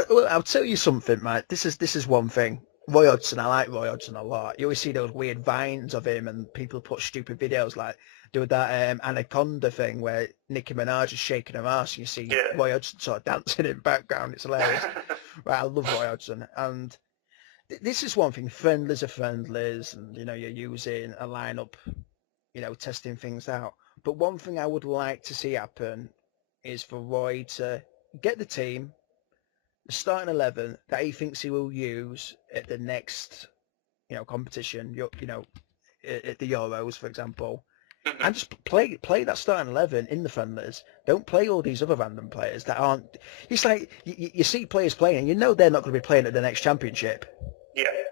Well, I'll tell you something, mate. This is one thing. Roy Hodgson, I like Roy Hodgson a lot. You always see those weird vines of him, and people put stupid videos like doing that Anaconda thing where Nicki Minaj is shaking her ass, and you see Roy Hodgson sort of dancing in the background. It's hilarious. Right, I love Roy Hodgson, and this is one thing. Friendlies are friendlies, and you're using a lineup, testing things out. But one thing I would like to see happen is for Roy to get the team, the starting 11 that he thinks he will use at the next, competition, at the Euros, for example, and just play that starting 11 in the friendlies. Don't play all these other random players that aren't. It's like you see players playing, and you know they're not going to be playing at the next championship,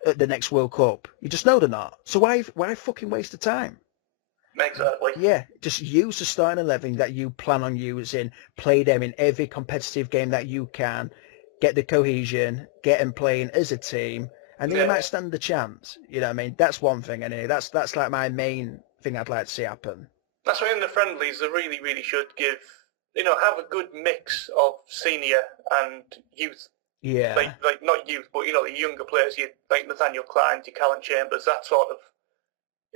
at the next World Cup. You just know they're not. So why fucking waste the time? Exactly. Yeah, just use the starting 11 that you plan on using. Play them in every competitive game that you can. Get the cohesion. Get them playing as a team, and then you might stand a chance. You know what I mean? That's one thing, anyway. That's like my main thing I'd like to see happen. That's why in the friendlies they really, really should give, have a good mix of senior and youth. Yeah. Like not youth, but the younger players, like Nathaniel Kleins, your Callan Chambers, that sort of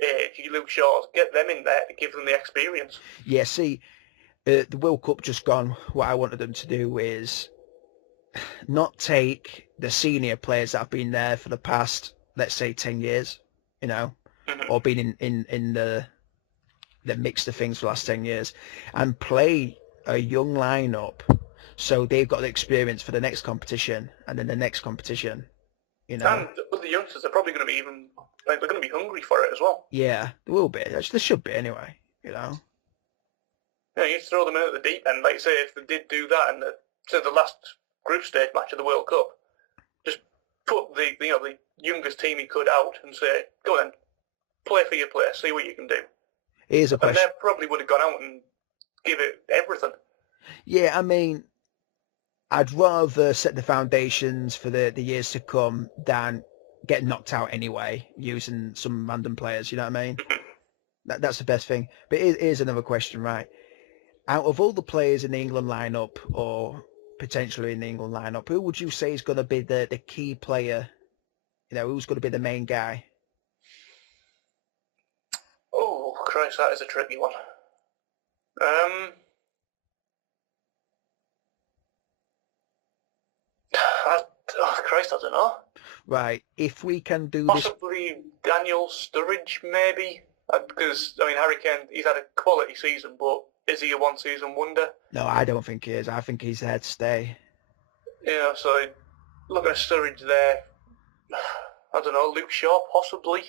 age, your Luke Shaws, get them in there to give them the experience. Yeah, see, the World Cup just gone. What I wanted them to do is not take the senior players that have been there for the past, let's say, 10 years, or been in the mix of things for the last 10 years, and play a young lineup so they've got the experience for the next competition and then the next competition, And with the youngsters, they're probably going to be they're going to be hungry for it as well. Yeah, there will be. There should be anyway, you throw them in at the deep end, like say if they did do that in the last group stage match of the World Cup, just put the youngest team he could out and say, go then, play for your place, see what you can do. Here's a question. And they probably would have gone out and give it everything. Yeah, I mean, I'd rather set the foundations for the years to come than get knocked out anyway using some random players. You know what I mean? That's the best thing. But here's another question, right? Out of all the players in the England lineup, or potentially in the England lineup, who would you say is going to be the key player? Who's going to be the main guy? Oh, Christ, that is a tricky one. Christ, I don't know. Right, if we can do possibly Daniel Sturridge, maybe, because Harry Kane, he's had a quality season, but is he a one-season wonder? No, I don't think he is. I think he's there to stay. Yeah, so look at Sturridge there. I don't know, Luke Shaw, possibly,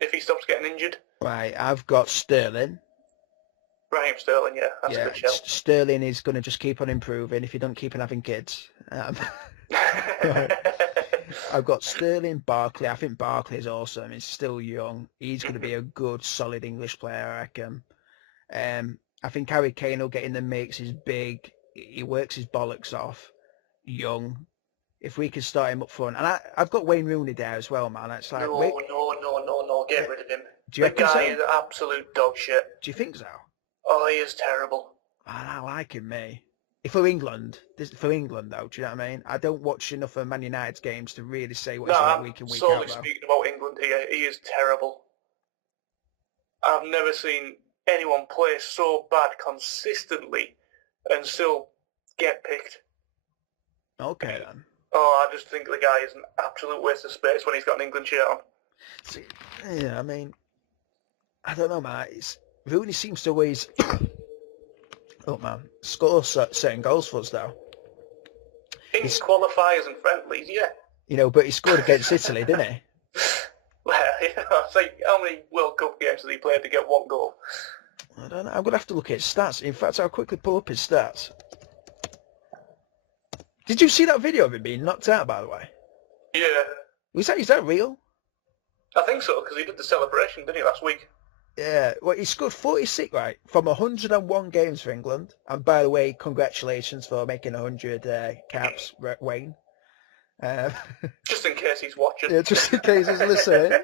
if he stops getting injured. Right, I've got Sterling. Raheem Sterling, yeah, that's a good shout. Sterling is going to just keep on improving if you don't keep on having kids. I've got Sterling, Barkley. I think Barkley is awesome. He's still young. He's going to be a good, solid English player, I reckon. I think Harry Kane will get in the mix. He's big. He works his bollocks off. Young. If we could start him up front. And I've got Wayne Rooney there as well, man. It's like, no. Get rid of him. Do you the guy is absolute dog shit. Do you think so? Oh, he is terrible. I like him, mate. For England, though, do you know what I mean? I don't watch enough of Man United's games to really say what he's like week in, week out. No, I'm solely speaking about England here. He is terrible. I've never seen anyone play so bad consistently and still get picked. Okay, then. Oh, I just think the guy is an absolute waste of space when he's got an England shirt on. See, yeah, I mean, I don't know, man. Rooney seems to always... Oh man, score certain goals for us though. In qualifiers and friendlies, yeah. But he scored against Italy, didn't he? Well, it's like how many World Cup games did he play to get one goal? I don't know. I'm gonna have to look at his stats. In fact, I'll quickly pull up his stats. Did you see that video of him being knocked out? By the way. Yeah. Is that real? I think so, because he did the celebration, didn't he, last week? Yeah, well, he scored 46, right, from 101 games for England. And by the way, congratulations for making 100 caps, Wayne. Just in case he's watching. Yeah, just in case he's listening.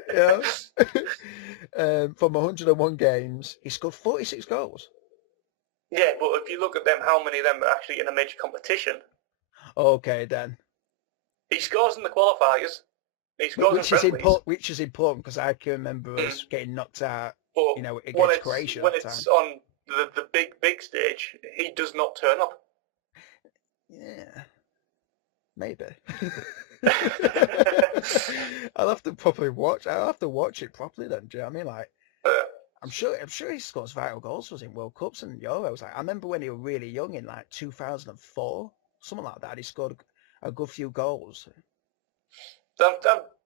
From 101 games, he scored 46 goals. Yeah, but if you look at them, how many of them are actually in a major competition? Okay, then. He scores in the qualifiers. He scores which is important because I can remember us getting knocked out. But against Croatia. When it's on the big stage, he does not turn up. Yeah, maybe. I'll have to properly watch. I'll have to watch it properly then. Do you know what I mean? Like, I'm sure he scores vital goals for us in World Cups and Euros. Like, I remember when he was really young in like 2004, something like that. He scored a good few goals. I'm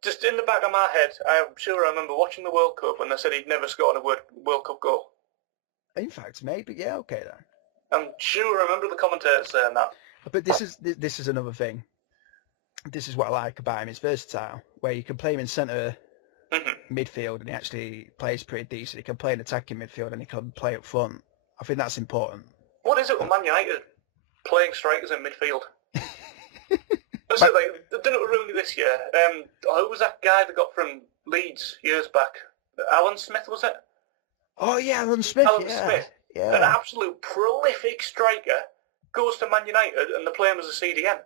just in the back of my head, I'm sure I remember watching the World Cup when they said he'd never scored a World Cup goal. In fact, maybe, yeah, okay then. I'm sure I remember the commentators saying that. But this is another thing. This is what I like about him. He's versatile, where you can play him in centre midfield and he actually plays pretty decent. He can play in attacking midfield and he can play up front. I think that's important. What is it with Man United playing strikers in midfield? That's it, like, they've done it with Rooney this year. Who was that guy that got from Leeds years back? Alan Smith, was it? Oh yeah, Alan Smith. Alan Smith, yeah. an absolute prolific striker, goes to Man United and they play him as a CDM.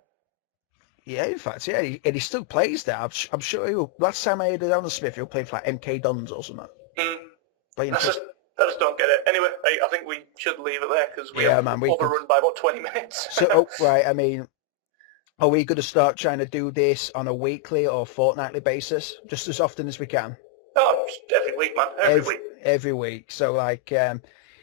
Yeah, in fact, yeah, and he still plays there. I'm sure last time I heard of Alan Smith, he was playing for like MK Dons or something. I just don't get it. Anyway, I think we should leave it there because we have overrun by about 20 minutes. So, right, I mean, are we going to start trying to do this on a weekly or fortnightly basis, just as often as we can? Oh, every week, man. Every week. Every week. So, like,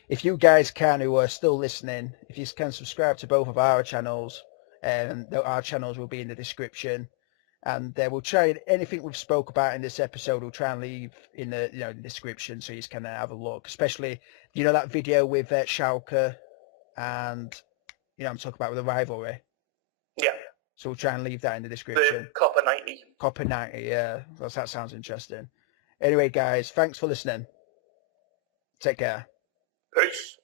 if you guys can, who are still listening, if you can subscribe to both of our channels, our channels will be in the description, and we'll try anything we've spoke about in this episode. We'll try and leave in the the description so you can have a look. Especially that video with Schalke, and I'm talking about with the rivalry. Yeah. So we'll try and leave that in the description. The Copper 90. Copper 90, yeah. That sounds interesting. Anyway, guys, thanks for listening. Take care. Peace.